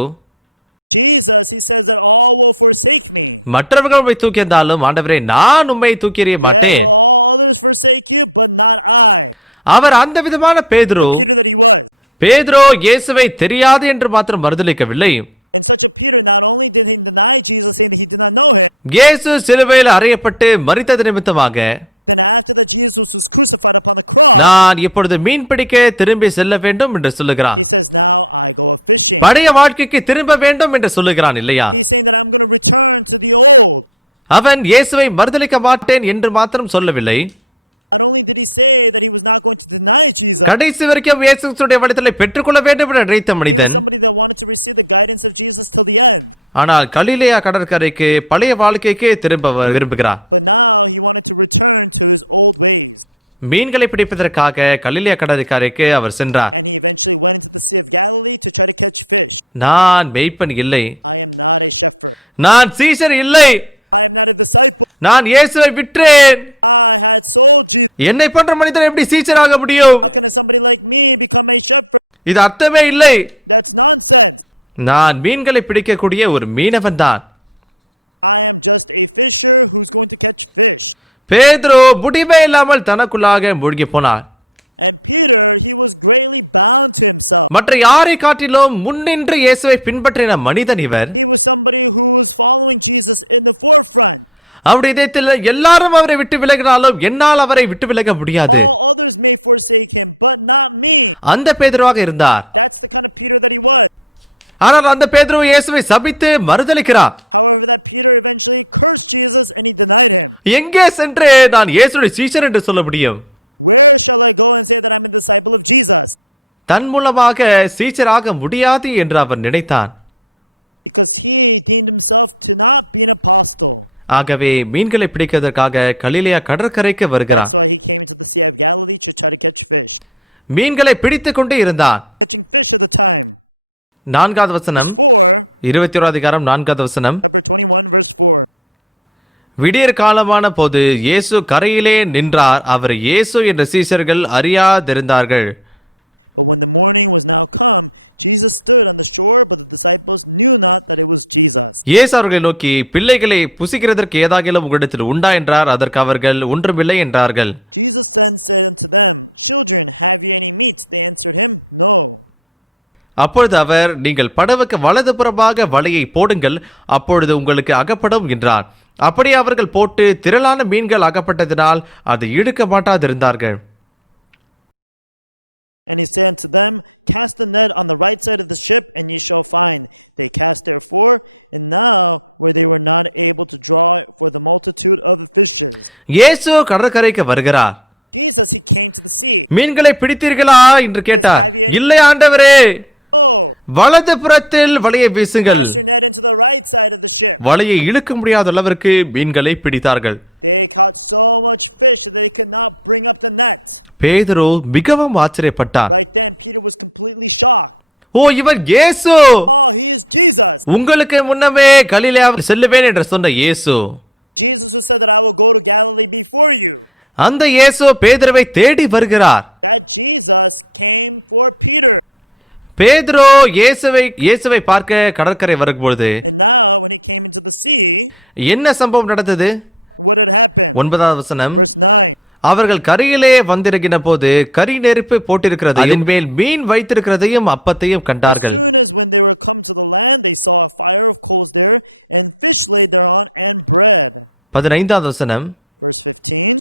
Jesus, he said that all will forsake me. மற்றவர்கள் உம்மை தூக்கியிருந்தாலும் ஆண்டவரே நான் உம்மை தூக்கி எறிய மாட்டேன். All others forsake you, but not I. அவர் அந்த விதமான பேதுரு. Even that he was. பேதுரு இயேசுவை தெரியாது என்று மாத்திரம் மறுதலிக்கவில்லை. And such a Peter, not only did he deny Jesus, saying that he did not know him, இயேசு சிலுவையில் அறையப்பட்டு மரித்தது நிமித்தமாக but after that Jesus was crucified upon the cross, நான் இப்பொழுது மீன் பிடிக்க திரும்பி செல்ல வேண்டும் என்று சொல்லுகிறான். he says, now I go a fishing. பழைய வாழ்க்கைக்கு திரும்ப வேண்டும் என்று சொல்லுகிறான் இல்லையா? He's saying that I'm going to return to the old. அவன் இயேசுவை மறுதலிக்க மாட்டேன் என்று மாத்திரம் சொல்லவில்லை. Not only did he say that he was not going to deny Jesus, கடைசி வரைக்கும் இயேசுடைய வழித்தலை பெற்றுக்கொள்ள வேண்டும் என்று நினைத்த மனிதன், somebody that wanted to receive the guidance of Jesus till the end. ஆனால் கலிலேயா கடற்கரைக்கு பழைய வாழ்க்கைக்கு திரும்ப விரும்புகிறார். But now he wanted to return to his old ways. மீன்களை பிடிப்பதற்காக கலிலேயா கடற்கரைக்கு அவர் சென்றார். And he eventually went to the Sea of Galilee to try to catch fish. நான் மேய்ப்பன் இல்லை, I am not a shepherd. நான் சீஷர் இல்லை, I am not a disciple. நான் இயேசுவை விற்றேன். I had sold you. என்னை போன்ற மனிதர் எப்படி சீஷராக முடியும்? How can somebody like me become a shepherd? இது அர்த்தமே இல்லை. That's nonsense. நான் மீன்களை பிடிக்கக்கூடிய ஒரு மீனவன் தான். I am just a fisher who's going to catch fish. பேதுரு முடிவே இல்லாமல் தனக்குள்ளாக மூழ்கி போனார். And Peter, he was greatly bound to himself. மற்ற யாரை காட்டிலும் முன்னின்று இயேசுவை பின்பற்றின மனிதன் இவர். He was somebody who was following Jesus in the forefront. அவருடைய இதயத்தில் எல்லாரும் அவரை விட்டு விலகினாலும் என்னால் அவரை விட்டு விலக முடியாது. All others may forsake him, but not me. அந்த பேதுருவாக இருந்தார். That's the kind of Peter that he was. ஆனால் அந்த பேதுரு இயேசுவை சபித்து மறுதலிக்கிறார். However, that Peter eventually cursed Jesus and he denied him. எங்கே சென்று நான் இயேசுடைய சீஷர் என்று சொல்ல முடியும்? Where shall I go and say that I'm a disciple of Jesus? தன் மூலமாக சீஷராக முடியாது என்று அவர் நினைத்தான். Because he deemed himself to not be an apostle. ஆகவே மீன்களை பிடிப்பதற்காக கலிலேயா கடற்கரைக்கு வருகிறார். So he came into the Sea of Galilee to try to catch fish. மீன்களை பிடித்துக் கொண்டே இருந்தான். Catching fish at the time. 4வது வசனம், 21 அதிகாரம் 4வது வசனம். Chapter 21, verse 4. விடியற் காலமான போது இயேசு கரையிலே நின்றார். அவர் இயேசு என்ற சீஷர்கள் அறியாதிருந்தார்கள். But when the morning was now come, Jesus stood on the shore, but the disciples knew not that it was Jesus. இயேசு அவர்களை நோக்கி, பிள்ளைகளை புசிக்கிறதற்கு ஏதாகிலும் உங்களிடத்தில் உண்டா என்றார். அதற்கு அவர்கள் ஒன்றுமில்லை என்றார்கள். Jesus then said to them, Children, have you any meat? They answered him, No. அப்பொழுது அவர், நீங்கள் படவுக்கு வலதுபுறமாக வலையை போடுங்கள், அப்பொழுது உங்களுக்கு அகப்படும் என்றார். அப்படியே அவர்கள் போட்டு திரளான மீன்கள் அகப்பட்டதினால் அதை இழுக்க மாட்டாதிருந்தார்கள். And he said to them, Cast the net on the right side of the ship, and ye shall find. They cast therefore, and now where they were not able to draw for the multitude of the fishes. இயேசு கடற்கரைக்கு வருகிறார். Jesus came to the sea. மீன்களை பிடித்தீர்களா என்று கேட்டார். இல்லை ஆண்டவரே, வலது புறத்தில் வலையை வீசுங்கள். The net into the right side of the ship. வலையை இழுக்க முடியாத அளவிற்கு மீன்களை பிடித்தார்கள். They caught so much fish that they could not bring up the nets. பேதுரு மிகவும் ஆச்சரியப்பட்டார். Like then, Peter was completely shocked. ஓ, இவர் இயேசு, Oh, he is Jesus. உங்களுக்கு முன்னமே கலிலேயாவுக்கு செல்லுவேன் என்று சொன்ன இயேசு. Jesus has said that I will go to Galilee before you. அந்த இயேசு பேதுருவை தேடி வருகிறார். That Jesus came for Peter. பேதுரு இயேசுவை பார்க்க கடற்கரை வரும்பொழுது And now, when he came into the sea, என்ன சம்பவம் நடந்தது? what had happened? 9வது வசனம். 9. அவர்கள் கரையிலே வந்திறங்கின போது கரி நெருப்பு போட்டிருக்கிறது, அதன் மேல் மீன் வைத்திருக்கிறதையும் அப்பத்தையும் கண்டார்கள். As soon as when they were come to the land, they saw a fire of coals there, and fish laid thereon, and bread. 15வது வசனம். Verse 15.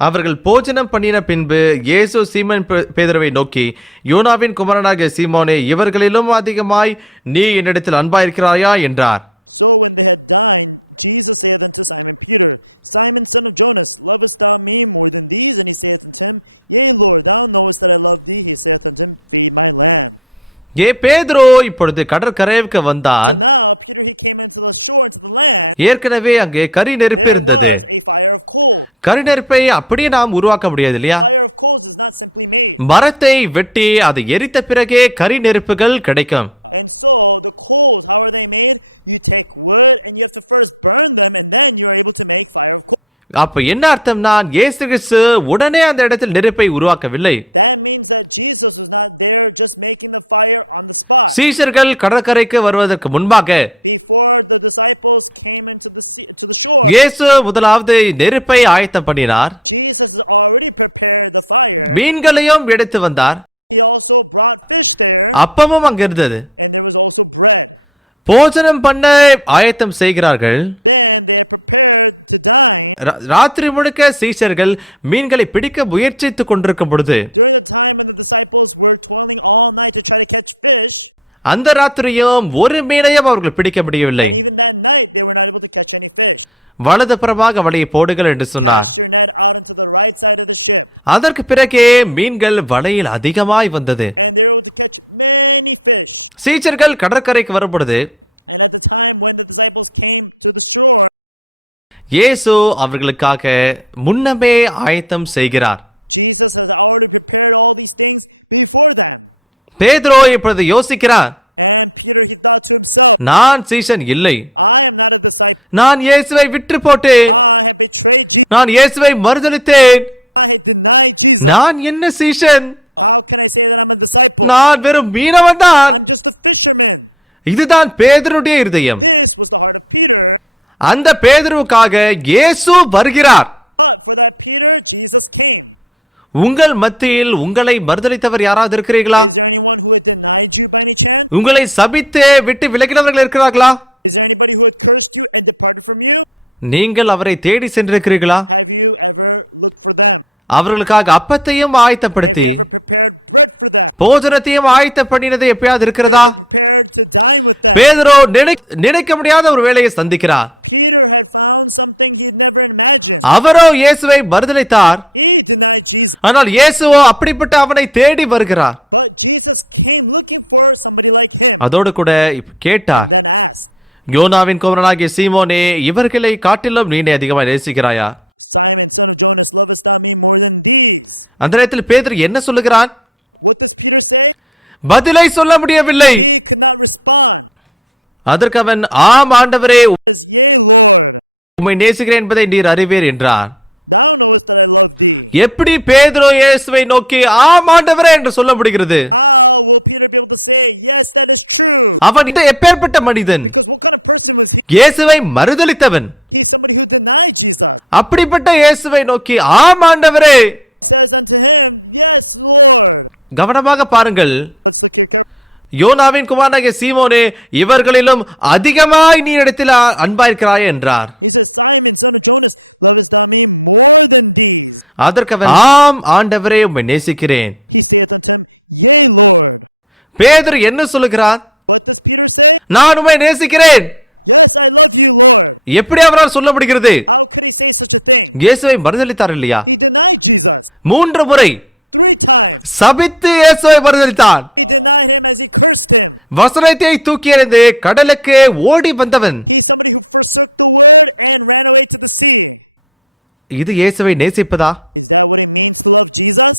அவர்கள் போஜனம் பண்ணின பின்பு இயேசு சீமோன் பேதுருவை நோக்கி, யோனாவின் குமாரனாகிய சீமோனே, இவர்களிலும் அதிகமாய் நீ என்னிடத்தில் அன்பாயிருக்கிறாயா என்றார். So when they had dined, Jesus said unto Simon Peter, Simon, son of Jonas, lovest thou me more than these? And he said unto him, Yea, Lord, thou knowest that I love thee. He said unto him, Feed my lamb. பேதுரு இப்பொழுது கடற்கரைக்கு வந்தான். Now Peter he came into the shore to the land, ஏற்கனவே அங்கே கரி நெருப்பு இருந்தது. a fire of coals. கரி நெருப்பை அப்படியே நாம் உருவாக்க முடியாது இல்லையா? Fire of coals is not simply made. மரத்தை வெட்டி அதை எரித்த பிறகே கரி நெருப்புகள் கிடைக்கும். And so the coals, how are they made? You take wood and you have to first burn them, and then you're able to make fire of coals. அப்ப என்ன அர்த்தம்னா, இயேசு கிறிஸ்து உடனே அந்த இடத்தில் நெருப்பை உருவாக்கவில்லை. That means that Jesus is not there just making the fire on the spot. சீஷர்கள் கடற்கரைக்கு வருவதற்கு முன்பாக Before the disciples came into to the shore, இயேசு முதலாவது நெருப்பை ஆயத்தம் பண்ணினார். Jesus had already prepared the fire. மீன்களையும் எடுத்து வந்தார். He also brought fish there, அப்பமும் அங்க இருந்தது. and there was also bread. போஜனம் பண்ண ஆயத்தம் செய்கிறார்கள். Then they had prepared to dine. ராத்திரி முழுக்க சீஷர்கள் மீன்களை பிடிக்க முயற்சித்துக் கொண்டிருக்கும் பொழுது During the time when the disciples were toiling all night to try to catch fish, அந்த ராத்திரியும் ஒரு மீனையும் அவர்கள் பிடிக்க முடியவில்லை. even that night they were not able to catch any fish. வலதுபுறமாக வலையை போடுங்கள் என்று சொன்னார். Cast your net out into the right side of the ship, அதற்கு பிறகே மீன்கள் வலையில் அதிகமாய் வந்தது. and they were able to catch many fish. சீஷர்கள் கடற்கரைக்கு வரும்பொழுது And at the time when the disciples came to the shore, இயேசு அவர்களுக்காக முன்னமே ஆயத்தம் செய்கிறார். Jesus had already prepared all these things before them. பேதுரு இப்பொழுது யோசிக்கிறார், And Peter he thought to himself, நான் சீஷன் இல்லை, I am not a disciple. நான் இயேசுவை விற்று போட்டேன், I have betrayed Jesus. நான் இயேசுவை மறுதலித்தேன், I have denied Jesus. நான் என்ன சீஷன், How can I say that I'm a disciple? நான் வெறும் மீனவன் தான். I'm just a fisherman. இதுதான் பேதுருடைய இருதயம். This was the heart of Peter. அந்த பேதுருவுக்காக இயேசு வருகிறார். But for that Peter, Jesus came. உங்கள் மத்தியில் உங்களை மறுதலித்தவர் யாராவது இருக்கிறீர்களா? Is there anyone who had denied you by any chance? உங்களை சபித்து விட்டு விலகினவர்கள் இருக்கிறார்களா? Is there anybody who had cursed you and departed from you? நீங்கள் அவரை தேடி சென்றிருக்கிறீர்களா? Have you ever looked for them? அவர்களுக்காக அப்பத்தையும் ஆயத்தப்படுத்தி Prepared bread for them? போஜனத்தையும் ஆயத்தம் பண்ணினது எப்பயாவது இருக்கிறதா? Prepared to dine with them? பேதுரு நினைக்க முடியாத ஒரு வேலையை சந்திக்கிறார். Peter had found something he had never imagined. அவரோ இயேசுவை மறுதலித்தார். He denied Jesus. ஆனால் இயேசுவோ அப்படிப்பட்ட அவனை தேடி வருகிறார். But Jesus came looking for somebody like him. அதோடு கூட கேட்டார், Then asked, யோனாவின் குமாரனாகிய சீமோனே, இவர்களை காட்டிலும் நீ அதிகமாக நேசிக்கிறாயா? Simon, son of Jonas, lovest thou me more than these? அந்த நேரத்தில் பேதுரு என்ன சொல்லுகிறான்? What does Peter say? பதிலை சொல்ல முடியவில்லை. He could not respond. அதற்கு அவன், ஆம் ஆண்டவரே, Yea, Lord, உம்மை நேசிக்கிறேன் என்பதை நீர் அறிவீர் என்றார். thou knowest that I love thee. எப்படி பேதுரு இயேசுவை நோக்கி ஆம் ஆண்டவரே என்று சொல்ல முடிகிறது? How will Peter be able to say, yes, that is true? அவன் எப்பேற்பட்ட மனிதன்? What kind of person was he? இயேசுவை மறுதலித்தவன். He's somebody who denied Jesus. அப்படிப்பட்ட இயேசுவை நோக்கி ஆம் ஆண்டவரே. Says unto him, yes, Lord. கவனமாக பாருங்கள். Let's look at யோனாவின் குமாரனாகிய சீமோனே, இவர்களிலும் அதிகமாய் நீ இடத்தில் அன்பாயிருக்கிறாய் என்றார். He says, Simon, son of Jonas, lovest thou me more than these? அதற்கு அவன் ஆம் ஆண்டவரே, உம்மை நேசிக்கிறேன். He saith unto him, yea, Lord. பேதுரு என்ன சொல்லுகிறார்? What does Peter say? நான் உம்மை நேசிக்கிறேன். Yes, I love you, Lord. எப்படி அவரால் சொல்ல முடிகிறது? How could he say such a thing? இயேசுவை மறுதலித்தார் இல்லையா? He denied Jesus 3 முறை 3 times. சபித்து இயேசுவை மறுதலித்தான். He denied him as he cursed him. வசனத்தை தூக்கி எறிந்து கடலுக்கு ஓடி வந்தவன். He's somebody who forsook the word and ran away to the sea. இது இயேசுவை நேசிப்பதா? Is that what it means to love Jesus?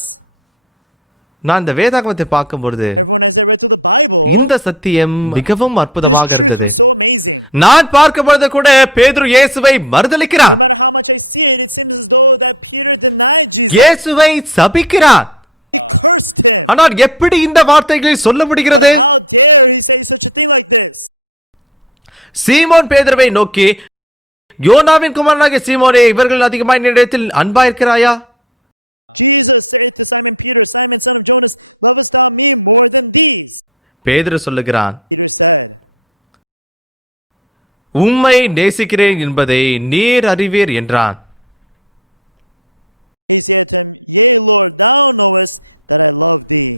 நான் இந்த வேதாகமத்தை பார்க்கும் பொழுது Everyone has read through the Bible. இந்த சத்தியம் மிகவும் அற்புதமாக இருந்தது. So amazing. நான் பார்க்கும் பொழுது கூட பேதுரு இயேசுவை மறுதலிக்கிறான். No matter how much I see it, it seems as though that Peter denied Jesus. இயேசுவை சபிக்கிறான். He cursed him. ஆனால் எப்படி இந்த வார்த்தைகளை சொல்ல முடிகிறது? How dare he say such a thing like this? சீமோன் பேதுருவை நோக்கி, யோனாவின் குமாரனாகிய சீமோனே, இவர்கள் அதிகமாய் என்னிடத்தில் அன்பாயிருக்கிறாயா? Jesus said to Simon Peter, Simon, son of Jonas, lovest thou me more than these? பேதுரு சொல்லுகிறான், Peter said, உம்மை நேசிக்கிறேன் என்பதை நீர் அறிவீர் என்றான். he said to him, yea, Lord, thou knowest that I love thee.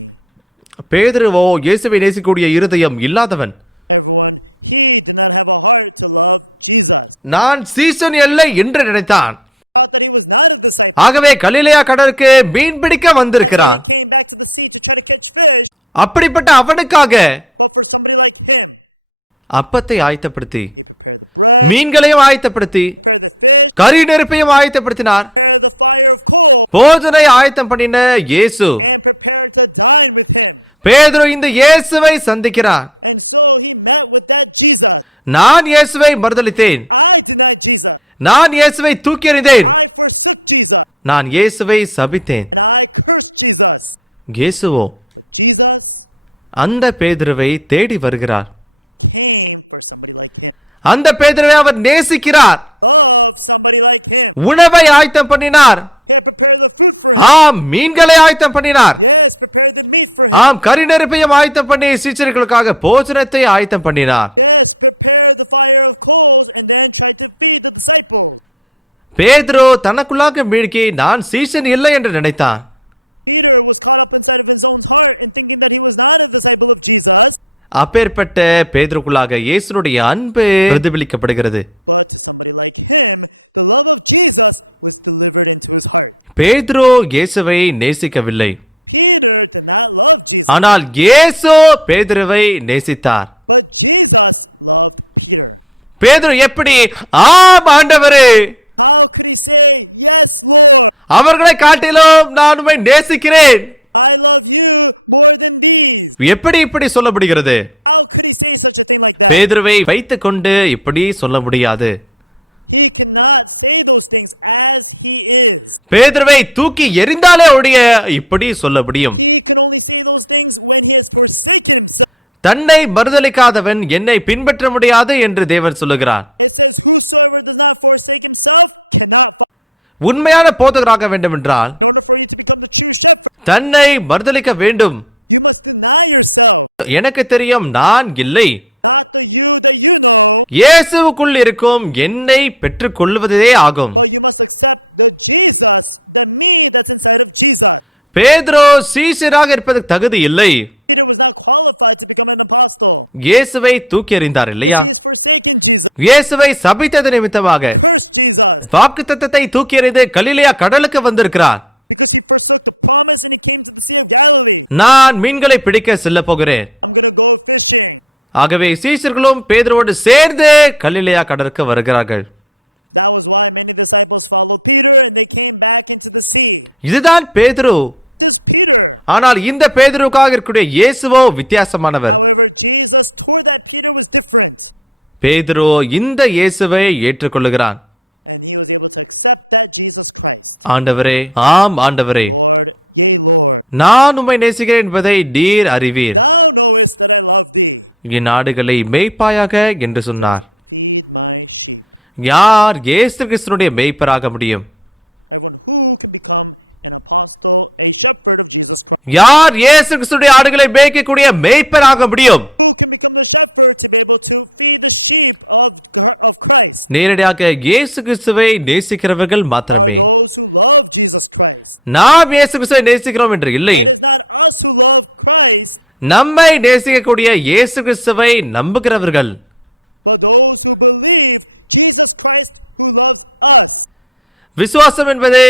பேதுருவோ இயேசுவை நேசிக்கக்கூடிய இருதயம் இல்லாதவன். Everyone, he did not have a heart to love Jesus. நான் சீசன் இல்லை என்று நினைத்தான். Thought that he was not a disciple. ஆகவே கலிலேயா கடலுக்கு மீன் பிடிக்க வந்திருக்கிறான். Came back to the sea to try to catch fish, அப்படிப்பட்ட அவனுக்காக but for somebody like him, அப்பத்தை ஆயத்தப்படுத்தி, bread, மீன்களையும் ஆயத்தப்படுத்தி, prepare the fish, கறி நெருப்பையும் ஆயத்தப்படுத்தினார். prepare the fire of coal, போஜனை ஆயத்தம் பண்ணின இயேசு and prepare to dine with him. பேதுரு இந்த இயேசுவை சந்திக்கிறார். And so he met with that Jesus. நான் இயேசுவை மறுதலித்தேன். I denied Jesus. நான் இயேசுவை தூக்கி எறிந்தேன். I forsook Jesus. நான் இயேசுவை சபித்தேன். And I cursed Jesus. இயேசுவோ Jesus அந்த பேதுருவை தேடி வருகிறார். came for somebody like him. அந்த பேதுருவை அவர் நேசிக்கிறார். Of somebody like him. உணவை ஆயத்தம் பண்ணினார். They prepared the food for him. ஆம், மீன்களை ஆயத்தம் பண்ணினார். Yes, prepared the meat for him. ஆம், கறி நெருப்பையும் ஆயத்தம் பண்ணி சீச்சர்களுக்காக போஜனத்தை ஆயத்தம் பண்ணினார். Yes, prepared the fire of coals and then tried to feed the disciples. பேதுரு தனக்குள்ளாக மீழ்கி நான் சீசன் இல்லை என்று நினைத்தான். Peter was caught up inside of his own heart and thinking that he was not a disciple of Jesus. அப்பேற்பட்ட பேதுருக்குள்ளாக இயேசுனுடைய அன்பு பிரதிபலிக்கப்படுகிறது. But somebody like him, the love of Jesus was delivered into his heart. பேதுரு இயேசுவை நேசிக்கவில்லை. Peter did not love Jesus, ஆனால் இயேசு பேதுருவை நேசித்தார். but Jesus loved Peter. பேதுரு எப்படி ஆம் ஆண்டவரே, How could he say, yes, Lord, அவர்களை காட்டிலும் நான் உம்மை நேசிக்கிறேன், I love you more than these? எப்படி இப்படி சொல்ல முடிகிறது? How could he say such a thing like that? பேதுருவை வைத்துக் கொண்டு இப்படி சொல்ல முடியாது. He cannot say those things as he is. பேதுருவை தூக்கி எறிந்தாலே ஒழிய இப்படி சொல்ல முடியும். He can only say those things when he has forsaken. So தன்னை மறுதலிக்காதவன் என்னை பின்பற்ற முடியாது என்று தேவன் சொல்லுகிறார். it says, whosoever does not forsake himself cannot follow. உண்மையான போதகராக வேண்டும் என்றால் In order for you to become the true shepherd, தன்னை மறுதலிக்க வேண்டும். you must deny yourself. எனக்கு தெரியும் நான் இல்லை, Not the you that you know, இயேசுவுக்குள் இருக்கும் என்னை பெற்றுக் கொள்வதே ஆகும். but you must accept the Jesus, the me that's inside of Jesus. பேதுரு சீஷராக இருப்பதற்கு தகுதி இல்லை. Peter was not qualified to become an apostle. இயேசுவை தூக்கி எறிந்தார் இல்லையா? He has forsaken Jesus. இயேசுவை சபித்தது நிமித்தமாக Cursed Jesus. வாக்குத்தத்தத்தை தூக்கி எறிந்து கலிலேயா கடலுக்கு வந்திருக்கிறார். Because he forsook the promise and the things to the Sea of Galilee. நான் மீன்களை பிடிக்க செல்ல போகிறேன். I'm going to go fishing. ஆகவே சீஷர்களும் பேதுருவோடு சேர்ந்து கலிலேயா கடலுக்கு வருகிறார்கள். That was why many disciples followed Peter and they came back into the sea. இதுதான் பேதுரு. This Peter. ஆனால் இந்த பேதுருவுக்காக இருக்கக்கூடிய இயேசுவோ வித்தியாசமானவர். However, Jesus toward that Peter was different. பேதுரு இந்த இயேசுவை ஏற்றுக்கொள்ளுகிறான். And he was able to accept that Jesus Christ. ஆண்டவரே, ஆம் ஆண்டவரே, Lord, yea, Lord. நான் உம்மை நேசிக்கிறேன் என்பதை நீர் அறிவீர். Thou knowest that I love thee. என் ஆடுகளை மேய்ப்பாயாக என்று சொன்னார். Feed my sheep. யார் இயேசு கிறிஸ்துனுடைய மேய்ப்பராக முடியும்? Everyone who can become an apostle, a shepherd of Jesus Christ. யார் இயேசு கிறிஸ்துடைய ஆடுகளை மேய்க்கக்கூடிய மேய்ப்பராக முடியும்? Who can become the shepherd to be able to feed the sheep of Christ? நேரடியாக இயேசு கிறிஸ்துவை நேசிக்கிறவர்கள் மாத்திரமே. Those who love Jesus Christ. நாம் இயேசு கிறிஸ்துவை நேசிக்கிறோம் என்று இல்லை, Did not also love Christ, நம்மை நேசிக்கக்கூடிய இயேசு கிறிஸ்துவை நம்புகிறவர்கள். but those who believe Jesus Christ who loves us. விசுவாசம் என்பது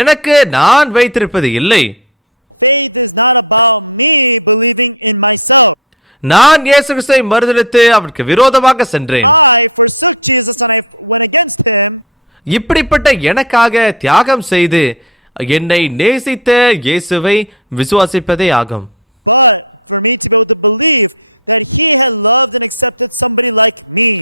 எனக்கு நான் வைத்திருப்பது இல்லை, Faith is not about me believing in myself. நான் இயேசு கிறிஸ்துவை மறுதலித்து அவருக்கு விரோதமாக சென்றேன். I forsook Jesus, I went against him. இப்படிப்பட்ட எனக்காக தியாகம் செய்து என்னை நேசித்த இயேசுவை விசுவாசிப்பதே ஆகும். But for me to be able to believe that he had loved and accepted somebody like me.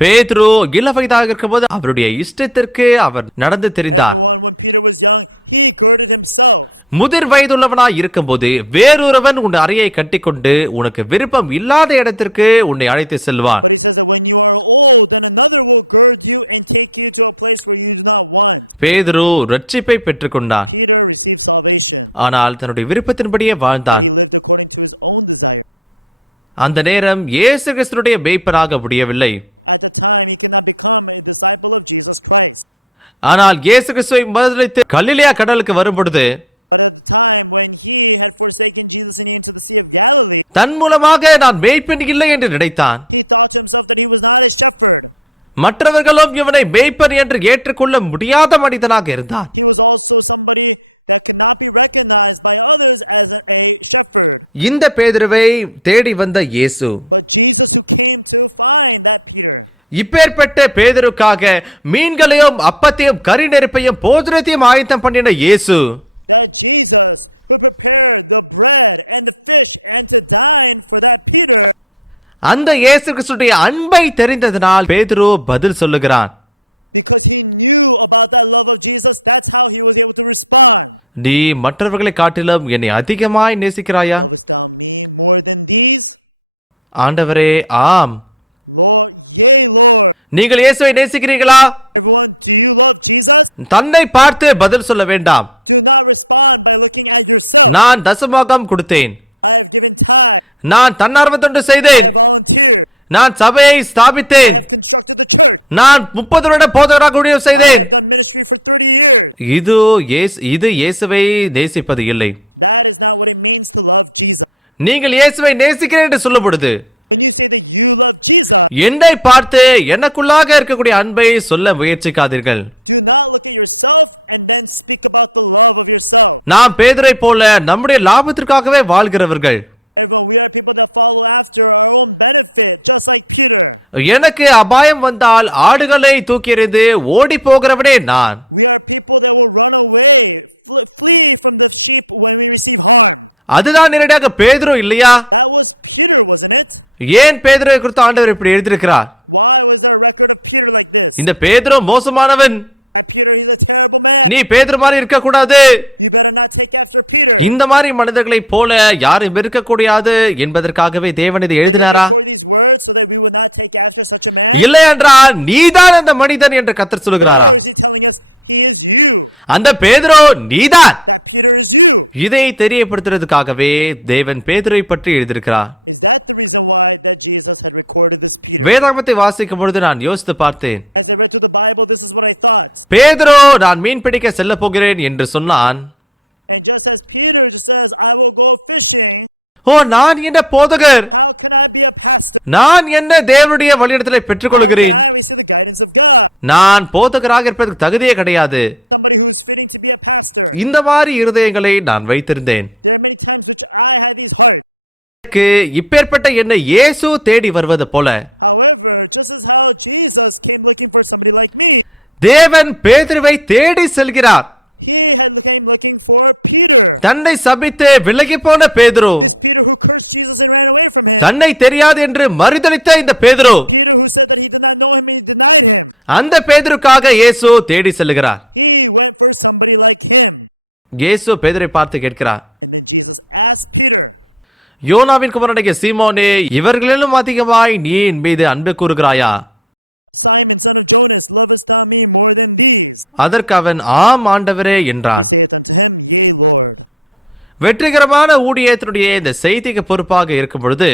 பேதுரு இளவயதாக இருக்கும்போது அவருடைய இஷ்டத்திற்கு அவர் நடந்து தெரிந்தார். When Peter was young, he girded himself. முதிர் வயதுள்ளவனாய் இருக்கும்போது வேறொருவன் உன் அறையை கட்டிக்கொண்டு உனக்கு விருப்பம் இல்லாத இடத்திற்கு உன்னை அழைத்து செல்வான். But he says that when you are old, then another will gird you and take you to a place where you do not want. பேதுரு ரட்சிப்பை பெற்றுக்கொண்டான், Peter received salvation. ஆனால் தன்னுடைய விருப்பத்தின்படியே வாழ்ந்தான். He lived according to his own desire. அந்த நேரம் இயேசு கிறிஸ்துடைய மேய்ப்பராக முடியவில்லை. At the time, he could not become a disciple of Jesus Christ. ஆனால் இயேசு கிறிஸ்துவை மறுதலித்து கலிலேயா கடலுக்கு வரும்பொழுது But at the time when he had forsaken Jesus and he entered the Sea of Galilee, தன் மூலமாக நான் மேய்ப்பன் இல்லை என்று நினைத்தான். he thought to himself that he was not a shepherd. மற்றவர்களும் இவனை மேய்ப்பன் என்று ஏற்றுக்கொள்ள முடியாத மனிதனாக இருந்தான். He was also somebody that could not be recognized by others as a shepherd. இந்த பேதுருவை தேடி வந்த இயேசு But Jesus who came to find that Peter, இப்பேற்பட்ட பேதுருக்காக மீன்களையும் அப்பத்தையும் கறி நெருப்பையும் போஜனத்தையும் ஆயத்தம் பண்ணின இயேசு that Jesus who prepared the bread and the fish and to dine for that Peter, அந்த இயேசு கிறிஸ்துடைய அன்பை தெரிந்ததனால் பேதுரு பதில் சொல்லுகிறான். because he knew about the love of Jesus, that's how he was able to respond. நீ மற்றவர்களை காட்டிலும் என்னை அதிகமாய் நேசிக்கிறாயா? Found me more than these, ஆண்டவரே, ஆம். Lord, yea, Lord. நீங்கள் இயேசுவை நேசிக்கிறீர்களா? Lord, do you love Jesus? தன்னை பார்த்து பதில் சொல்ல வேண்டாம். Do not respond by looking at yourself. நான் தசமபாகம் கொடுத்தேன், I have given time, நான் தன்னார்வ தொண்டு செய்தேன், volunteered, நான் சபையை ஸ்தாபித்தேன், constructed the church, நான் 30 வருட போதகராக ஊழியம் செய்தேன். done ministry for 30 years. இது இயேசுவை நேசிப்பது இல்லை. That is not what it means to love Jesus. நீங்கள் இயேசுவை நேசிக்கிறேன் என்று சொல்லும் பொழுது When you say that you love Jesus, என்னை பார்த்து எனக்குள்ளாக இருக்கக்கூடிய அன்பை சொல்ல முயற்சிக்காதீர்கள். do not look at yourself and then speak about the love of yourself. நாம் பேதுரை போல நம்முடைய லாபத்திற்காகவே வாழ்கிறவர்கள். And when we are people that follow after our own benefit, just like Peter, எனக்கு அபாயம் வந்தால் ஆடுகளை தூக்கி எறிந்து ஓடி போகிறவனே நான். we are people that will run away, flee from the sheep when we receive harm. அதுதான் நேரடியாக பேதுரு இல்லையா? That was Peter, wasn't it? ஏன் பேதுருவை குறித்து ஆண்டவர் இப்படி எழுதியிருக்கிறார்? Why was there a record of Peter like this? இந்த பேதுரு மோசமானவன், That Peter is a terrible man. நீ பேதுரு மாதிரி இருக்கக்கூடாது, You better not take after Peter. இந்த மாதிரி மனிதர்களைப் போல யாரும் இருக்கக்கூடாது என்பதற்காகவே தேவன் இதை எழுதினாரா? For these words so that we would not take after such a man. இல்லை என்றால் நீதான் அந்த மனிதன் என்று கர்த்தர் சொல்கிறாரா? What is he telling us? He is you. அந்த பேதுரு நீதான். That Peter is you. இதை தெரியப்படுத்துறதுக்காகவே தேவன் பேதுரை பற்றி எழுதியிருக்கிறார். That's the reason why that Jesus had recorded this Peter. வேதாகமத்தை வாசிக்கும் பொழுது நான் யோசித்து பார்த்தேன். As I read through the Bible, this is what I thought. பேதுரு நான் மீன் பிடிக்க செல்ல போகிறேன் என்று சொன்னான். And just as Peter says, I will go fishing, ஓ, நான் என்ன போதகர், how can I be a pastor? நான் என்ன தேவனுடைய வழியிடத்திலே பெற்றுக்கொள்கிறேன், I receive the guidance of God. நான் போதகராக இருப்பதற்கு தகுதியே கிடையாது. Somebody who is fitting to be a pastor. இந்த மாதிரி இருதயங்களை நான் வைத்திருந்தேன். There are many times which I had these hearts. எனக்கு இப்பேற்பட்ட என்னை இயேசு தேடி வருவது போல However, just as how Jesus came looking for somebody like me, தேவன் பேதுருவை தேடி செல்கிறார். he had came looking for Peter. தன்னை சபித்து விலகி போன பேதுரு, This Peter who cursed Jesus and ran away from him. தன்னை தெரியாது என்று மறுதலித்த இந்த பேதுரு, Peter who said that he did not know him and he denied him. அந்த பேதுருக்காக இயேசு தேடி செல்கிறார். He went for somebody like him. இயேசு பேதுரை பார்த்து கேட்கிறார், And then Jesus asked Peter, யோனாவின் குமாரனாகிய சீமோனே, இவர்களிலும் அதிகமாய் நீ என் மீது அன்பு கூறுகிறாயா? Simon, son of Jonas, lovest thou me more than these? அதற்கு அவன், ஆம் ஆண்டவரே என்றான். He saith unto him, Yea, Lord. வெற்றிகரமான ஊழியத்தினுடைய இந்த செய்திக்கு பொறுப்பாக இருக்கும் பொழுது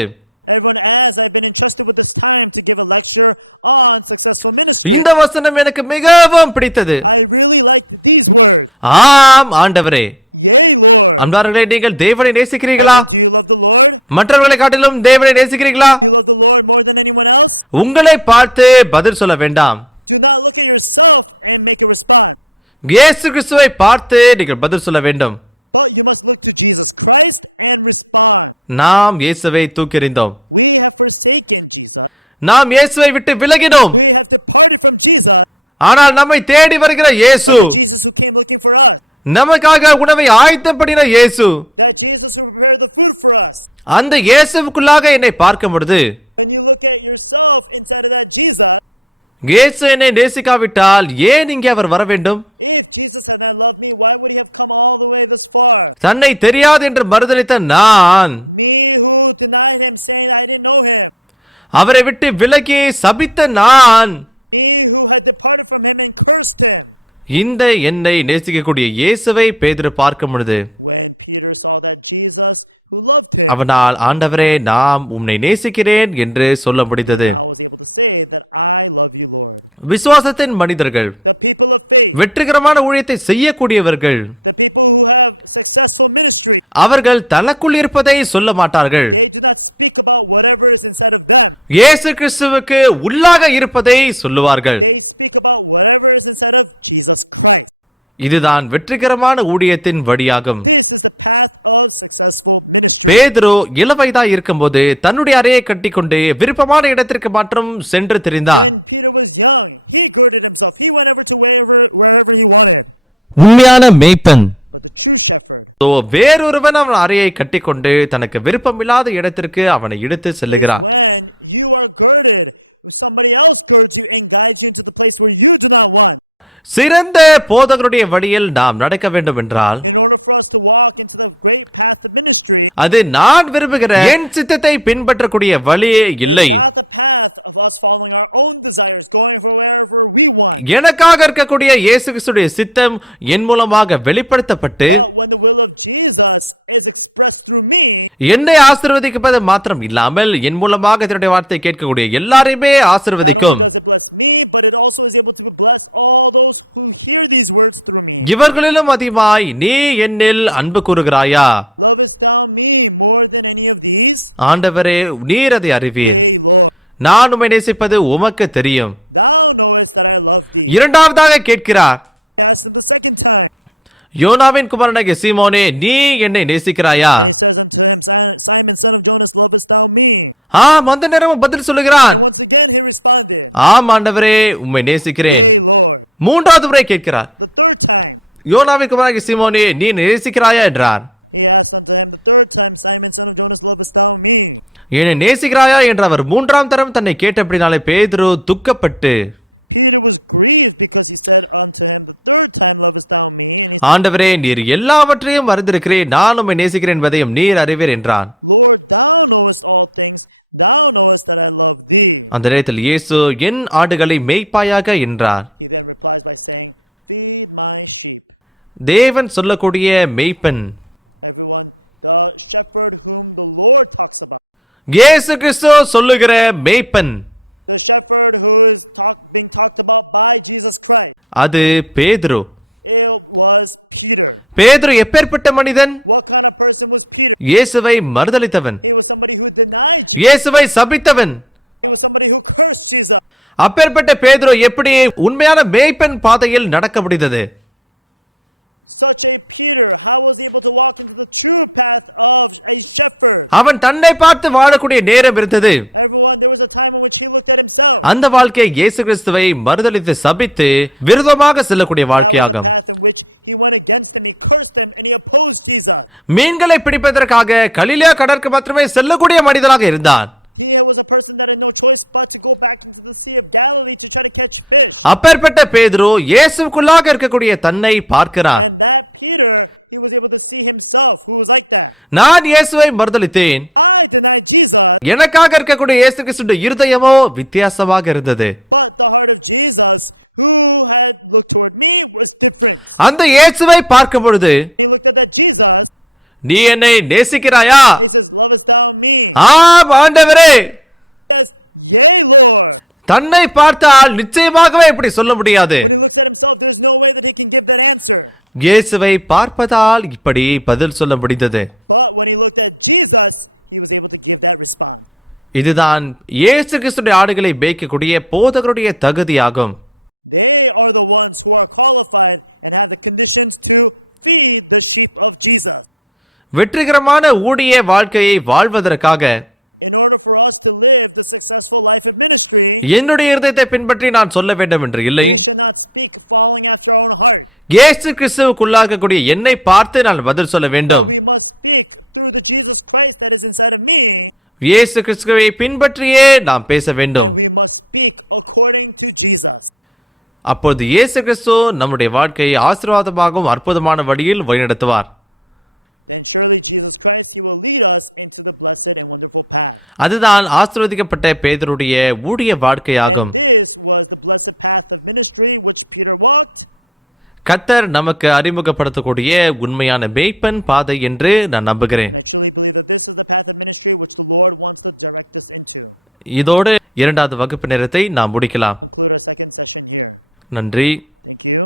Everyone, as I've been entrusted with this time to give a lecture on successful ministry, இந்த வசனம் எனக்கு மிகவும் பிடித்தது. I really like these words. ஆம் ஆண்டவரே. Yea, Lord. அன்பார்களே, நீங்கள் தேவனை நேசிக்கிறீர்களா? Do you love the Lord? மற்றவர்களை காட்டிலும் தேவனை நேசிக்கிறீர்களா? Do you love the Lord more than anyone else? உங்களை பார்த்து பதில் சொல்ல வேண்டாம். Do not look at yourself and make a response. இயேசு கிறிஸ்துவை பார்த்து நீங்கள் பதில் சொல்ல வேண்டும். But you must look to Jesus Christ and respond. நாம் இயேசுவை தூக்கெறிந்தோம். We have forsaken Jesus. நாம் இயேசுவை விட்டு விலகினோம். We have departed from Jesus. ஆனால் நம்மை தேடி வருகிற இயேசு, Jesus who came looking for us. நமக்காக உணவை ஆயத்தப்படின இயேசு, That Jesus who prepared the food for us. அந்த இயேசுவுக்குள்ளாக என்னை பார்க்கும் பொழுது When you look at yourself inside of that Jesus, இயேசு என்னை நேசிக்காவிட்டால் ஏன் இங்கே அவர் வர வேண்டும்? if Jesus had not loved me, why would he have come all the way this far? தன்னை தெரியாது என்று மறுதலித்த நான், Me who denied him, saying I didn't know him. அவரை விட்டு விலகி சபித்த நான், Me who had departed from him and cursed him. இந்த என்னை நேசிக்கக்கூடிய இயேசுவை பேதுரு பார்க்கும் பொழுது When Peter saw that Jesus who loved him, அவனால், ஆண்டவரே, நாம் உம்மை நேசிக்கிறேன் என்று சொல்ல முடிந்தது. I was able to say that I love you, Lord. விசுவாசத்தின் மனிதர்கள், The people of faith, வெற்றிகரமான ஊழியத்தை செய்யக்கூடியவர்கள், the people who have successful ministry, அவர்கள் தனக்குள் இருப்பதை சொல்ல மாட்டார்கள். they do not speak about whatever is inside of them. இயேசு கிறிஸ்துவுக்கு உள்ளாக இருப்பதை சொல்லுவார்கள். They speak about whatever is inside of Jesus Christ. இதுதான் வெற்றிகரமான ஊழியத்தின் வழியாகும். This is the path of successful ministry. பேதுரு இளவயதாய் இருக்கும்போது தன்னுடைய அறையை கட்டிக்கொண்டு விருப்பமான இடத்திற்கு மாற்றம் சென்று திரிந்தார். When Peter was young, he girded himself. He went over to wherever he wanted. உண்மையான மேய்ப்பன் But the true shepherd, வேறொருவன் அவன் அறையை கட்டிக்கொண்டு தனக்கு விருப்பமில்லாத இடத்திற்கு அவனை இழுத்து செல்லுகிறான். when you are girded, if somebody else girds you and guides you into the place where you do not want. சிறந்த போதகருடைய வழியில் நாம் நடக்க வேண்டும் என்றால் In order for us to walk into the great path of ministry, அது நான் விரும்புகிற என் சித்தத்தை பின்பற்றக்கூடிய வழியே இல்லை. not the path of us following our own desires, going for wherever we want. எனக்காக இருக்கக்கூடிய இயேசு கிறிஸ்துடைய சித்தம் என் மூலமாக வெளிப்படுத்தப்பட்டு When the will of Jesus is expressed through me, என்னை ஆசீர்வதிப்பது மாத்திரம் இல்லாமல் என் மூலமாக இதனுடைய வார்த்தை கேட்கக்கூடிய எல்லாரையுமே ஆசீர்வதிக்கும். it doesn't bless me, but it also is able to bless all those who hear these words through me. இவர்களிலும் அதிகமாய் நீ என்னில் அன்பு கூறுகிறாயா? Lovest thou me more than any of these? ஆண்டவரே, நீர் அதை அறிவீர். Yea, Lord. நான் உம்மை நேசிப்பது உமக்கு தெரியும். Thou knowest that I love thee. இரண்டாவதாக கேட்கிறார், Ask him the second time. யோனாவின் குமாரனாகிய சீமோனே, நீ என்னை நேசிக்கிறாயா? He says unto him, Simon, son of Jonas, lovest thou me? ஆம், அந்த நேரமும் பதில் சொல்லுகிறான், Once again he responded, ஆம் ஆண்டவரே, உம்மை நேசிக்கிறேன். Yea, Lord. மூன்றாவது முறை கேட்கிறார், The third time யோனாவின் குமாரனாகிய சீமோனே, நீ நேசிக்கிறாயா என்றார். he asked unto him the third time, Simon, son of Jonas, lovest thou me? என்னை நேசிக்கிறாயா என்று அவர் மூன்றாம் தரம் தன்னை கேட்டபடினாலே பேதுரு துக்கப்பட்டு, Peter was grieved because he said unto him the third time, lovest thou me? And he ஆண்டவரே, நீர் எல்லாவற்றையும் அறிந்திருக்கிறேன், நான் உம்மை நேசிக்கிறேன் என்பதையும் நீர் அறிவீர் என்றான். said, Lord, thou knowest all things, thou knowest that I love thee. அந்த நேரத்தில் இயேசு, என் ஆடுகளை மேய்ப்பாயாக என்றார். He then replies by saying, feed my sheep. தேவன் சொல்லக்கூடிய மேய்ப்பன் Everyone, the shepherd whom the Lord talks about, இயேசு கிறிஸ்து சொல்லுகிற மேய்ப்பன், the shepherd who is being talked about by Jesus Christ, அது பேதுரு. it was Peter. பேதுரு எப்பேற்பட்ட மனிதன்? What kind of person was Peter? இயேசுவை மறுதலித்தவன், He was somebody who denied Jesus. இயேசுவை சபித்தவன். He was somebody who cursed Jesus. அப்பேற்பட்ட பேதுரு எப்படி உண்மையான மேய்ப்பன் பாதையில் நடக்க முடிந்தது? Such a Peter, how was he able to walk into the true path of a shepherd? அவன் தன்னை பார்த்து வாழக்கூடிய நேரம் இருந்தது. Everyone, there was a time in which he looked at himself. அந்த வாழ்க்கை இயேசு கிறிஸ்துவை மறுதலித்து சபித்து விரோதமாக செல்லக்கூடிய வாழ்க்கையாகும். Path in which he went against him, he cursed him, and he opposed Jesus. மீன்களை பிடிப்பதற்காக கலிலேயா கடற்கு மாத்திரமே செல்லக்கூடிய மனிதனாக இருந்தான். He was a person that had no choice but to go back into the sea Sea of Galilee to try to catch fish. அப்பேற்பட்ட பேதுரு இயேசுவுக்குள்ளாக இருக்கக்கூடிய தன்னை பார்க்கிறார். And that Peter, he was able to see himself, who was like that. நான் இயேசுவை மறுதலித்தேன், I denied Jesus, எனக்காக இருக்கக்கூடிய இயேசு கிறிஸ்துவின் இருதயமோ வித்தியாசமாக இருந்தது. but the heart of Jesus, who had looked toward me, was different. அந்த இயேசுவை பார்க்கும் பொழுது, He looked at that Jesus, நீ என்னை நேசிக்கிறாயா? he says, lovest thou me? ஆம் ஆண்டவரே. He says, yea, Lord. தன்னை பார்த்தால் நிச்சயமாகவே இப்படி சொல்ல முடியாது. He looks at himself, there's no way that he can give that answer. இயேசுவை பார்ப்பதால் இப்படி பதில் சொல்ல முடிந்தது. But when he looked at Jesus, he was able to give that response. இதுதான் இயேசு கிறிஸ்துவின் ஆடுகளை மேய்க்கக்கூடிய போதகருடைய தகுதியாகும். They are the ones who are qualified and have the conditions to feed the sheep of Jesus. வெற்றிகரமான ஊழிய வாழ்க்கையை வாழ்வதற்காக In order for us to live the successful life of ministry, என்னுடைய இருதயத்தை பின்பற்றி நான் சொல்ல வேண்டும் என்று இல்லை. we should not speak following after our own heart. இயேசு கிறிஸ்துவுக்குள்ளாகக்கூடிய என்னை பார்த்து நான் பதில் சொல்ல வேண்டும். We must speak through the Jesus Christ that is inside of me. இயேசு கிறிஸ்துவை பின்பற்றியே நாம் பேச வேண்டும். We must speak according to Jesus. அப்போது இயேசு கிறிஸ்து நம்முடைய வாழ்க்கையை ஆசீர்வாதமாகவும் அற்புதமான வழியில் வழிநடத்துவார். And surely Jesus Christ, he will lead us into the blessed and wonderful path. அதுதான் ஆசீர்வதிக்கப்பட்ட பேதுருடைய ஊழிய வாழ்க்கையாகும். This was the blessed path of ministry which Peter walked. கர்த்தர் நமக்கு அறிமுகப்படுத்தக்கூடிய உண்மையான மேய்ப்பன் பாதை என்று நான் நம்புகிறேன். I actually believe that this is the path of ministry which the Lord wants to direct us into. இதோடு இரண்டாவது வகுப்பு நேரத்தை நாம் முடிக்கலாம். Conclude our second session here. நன்றி. Thank you.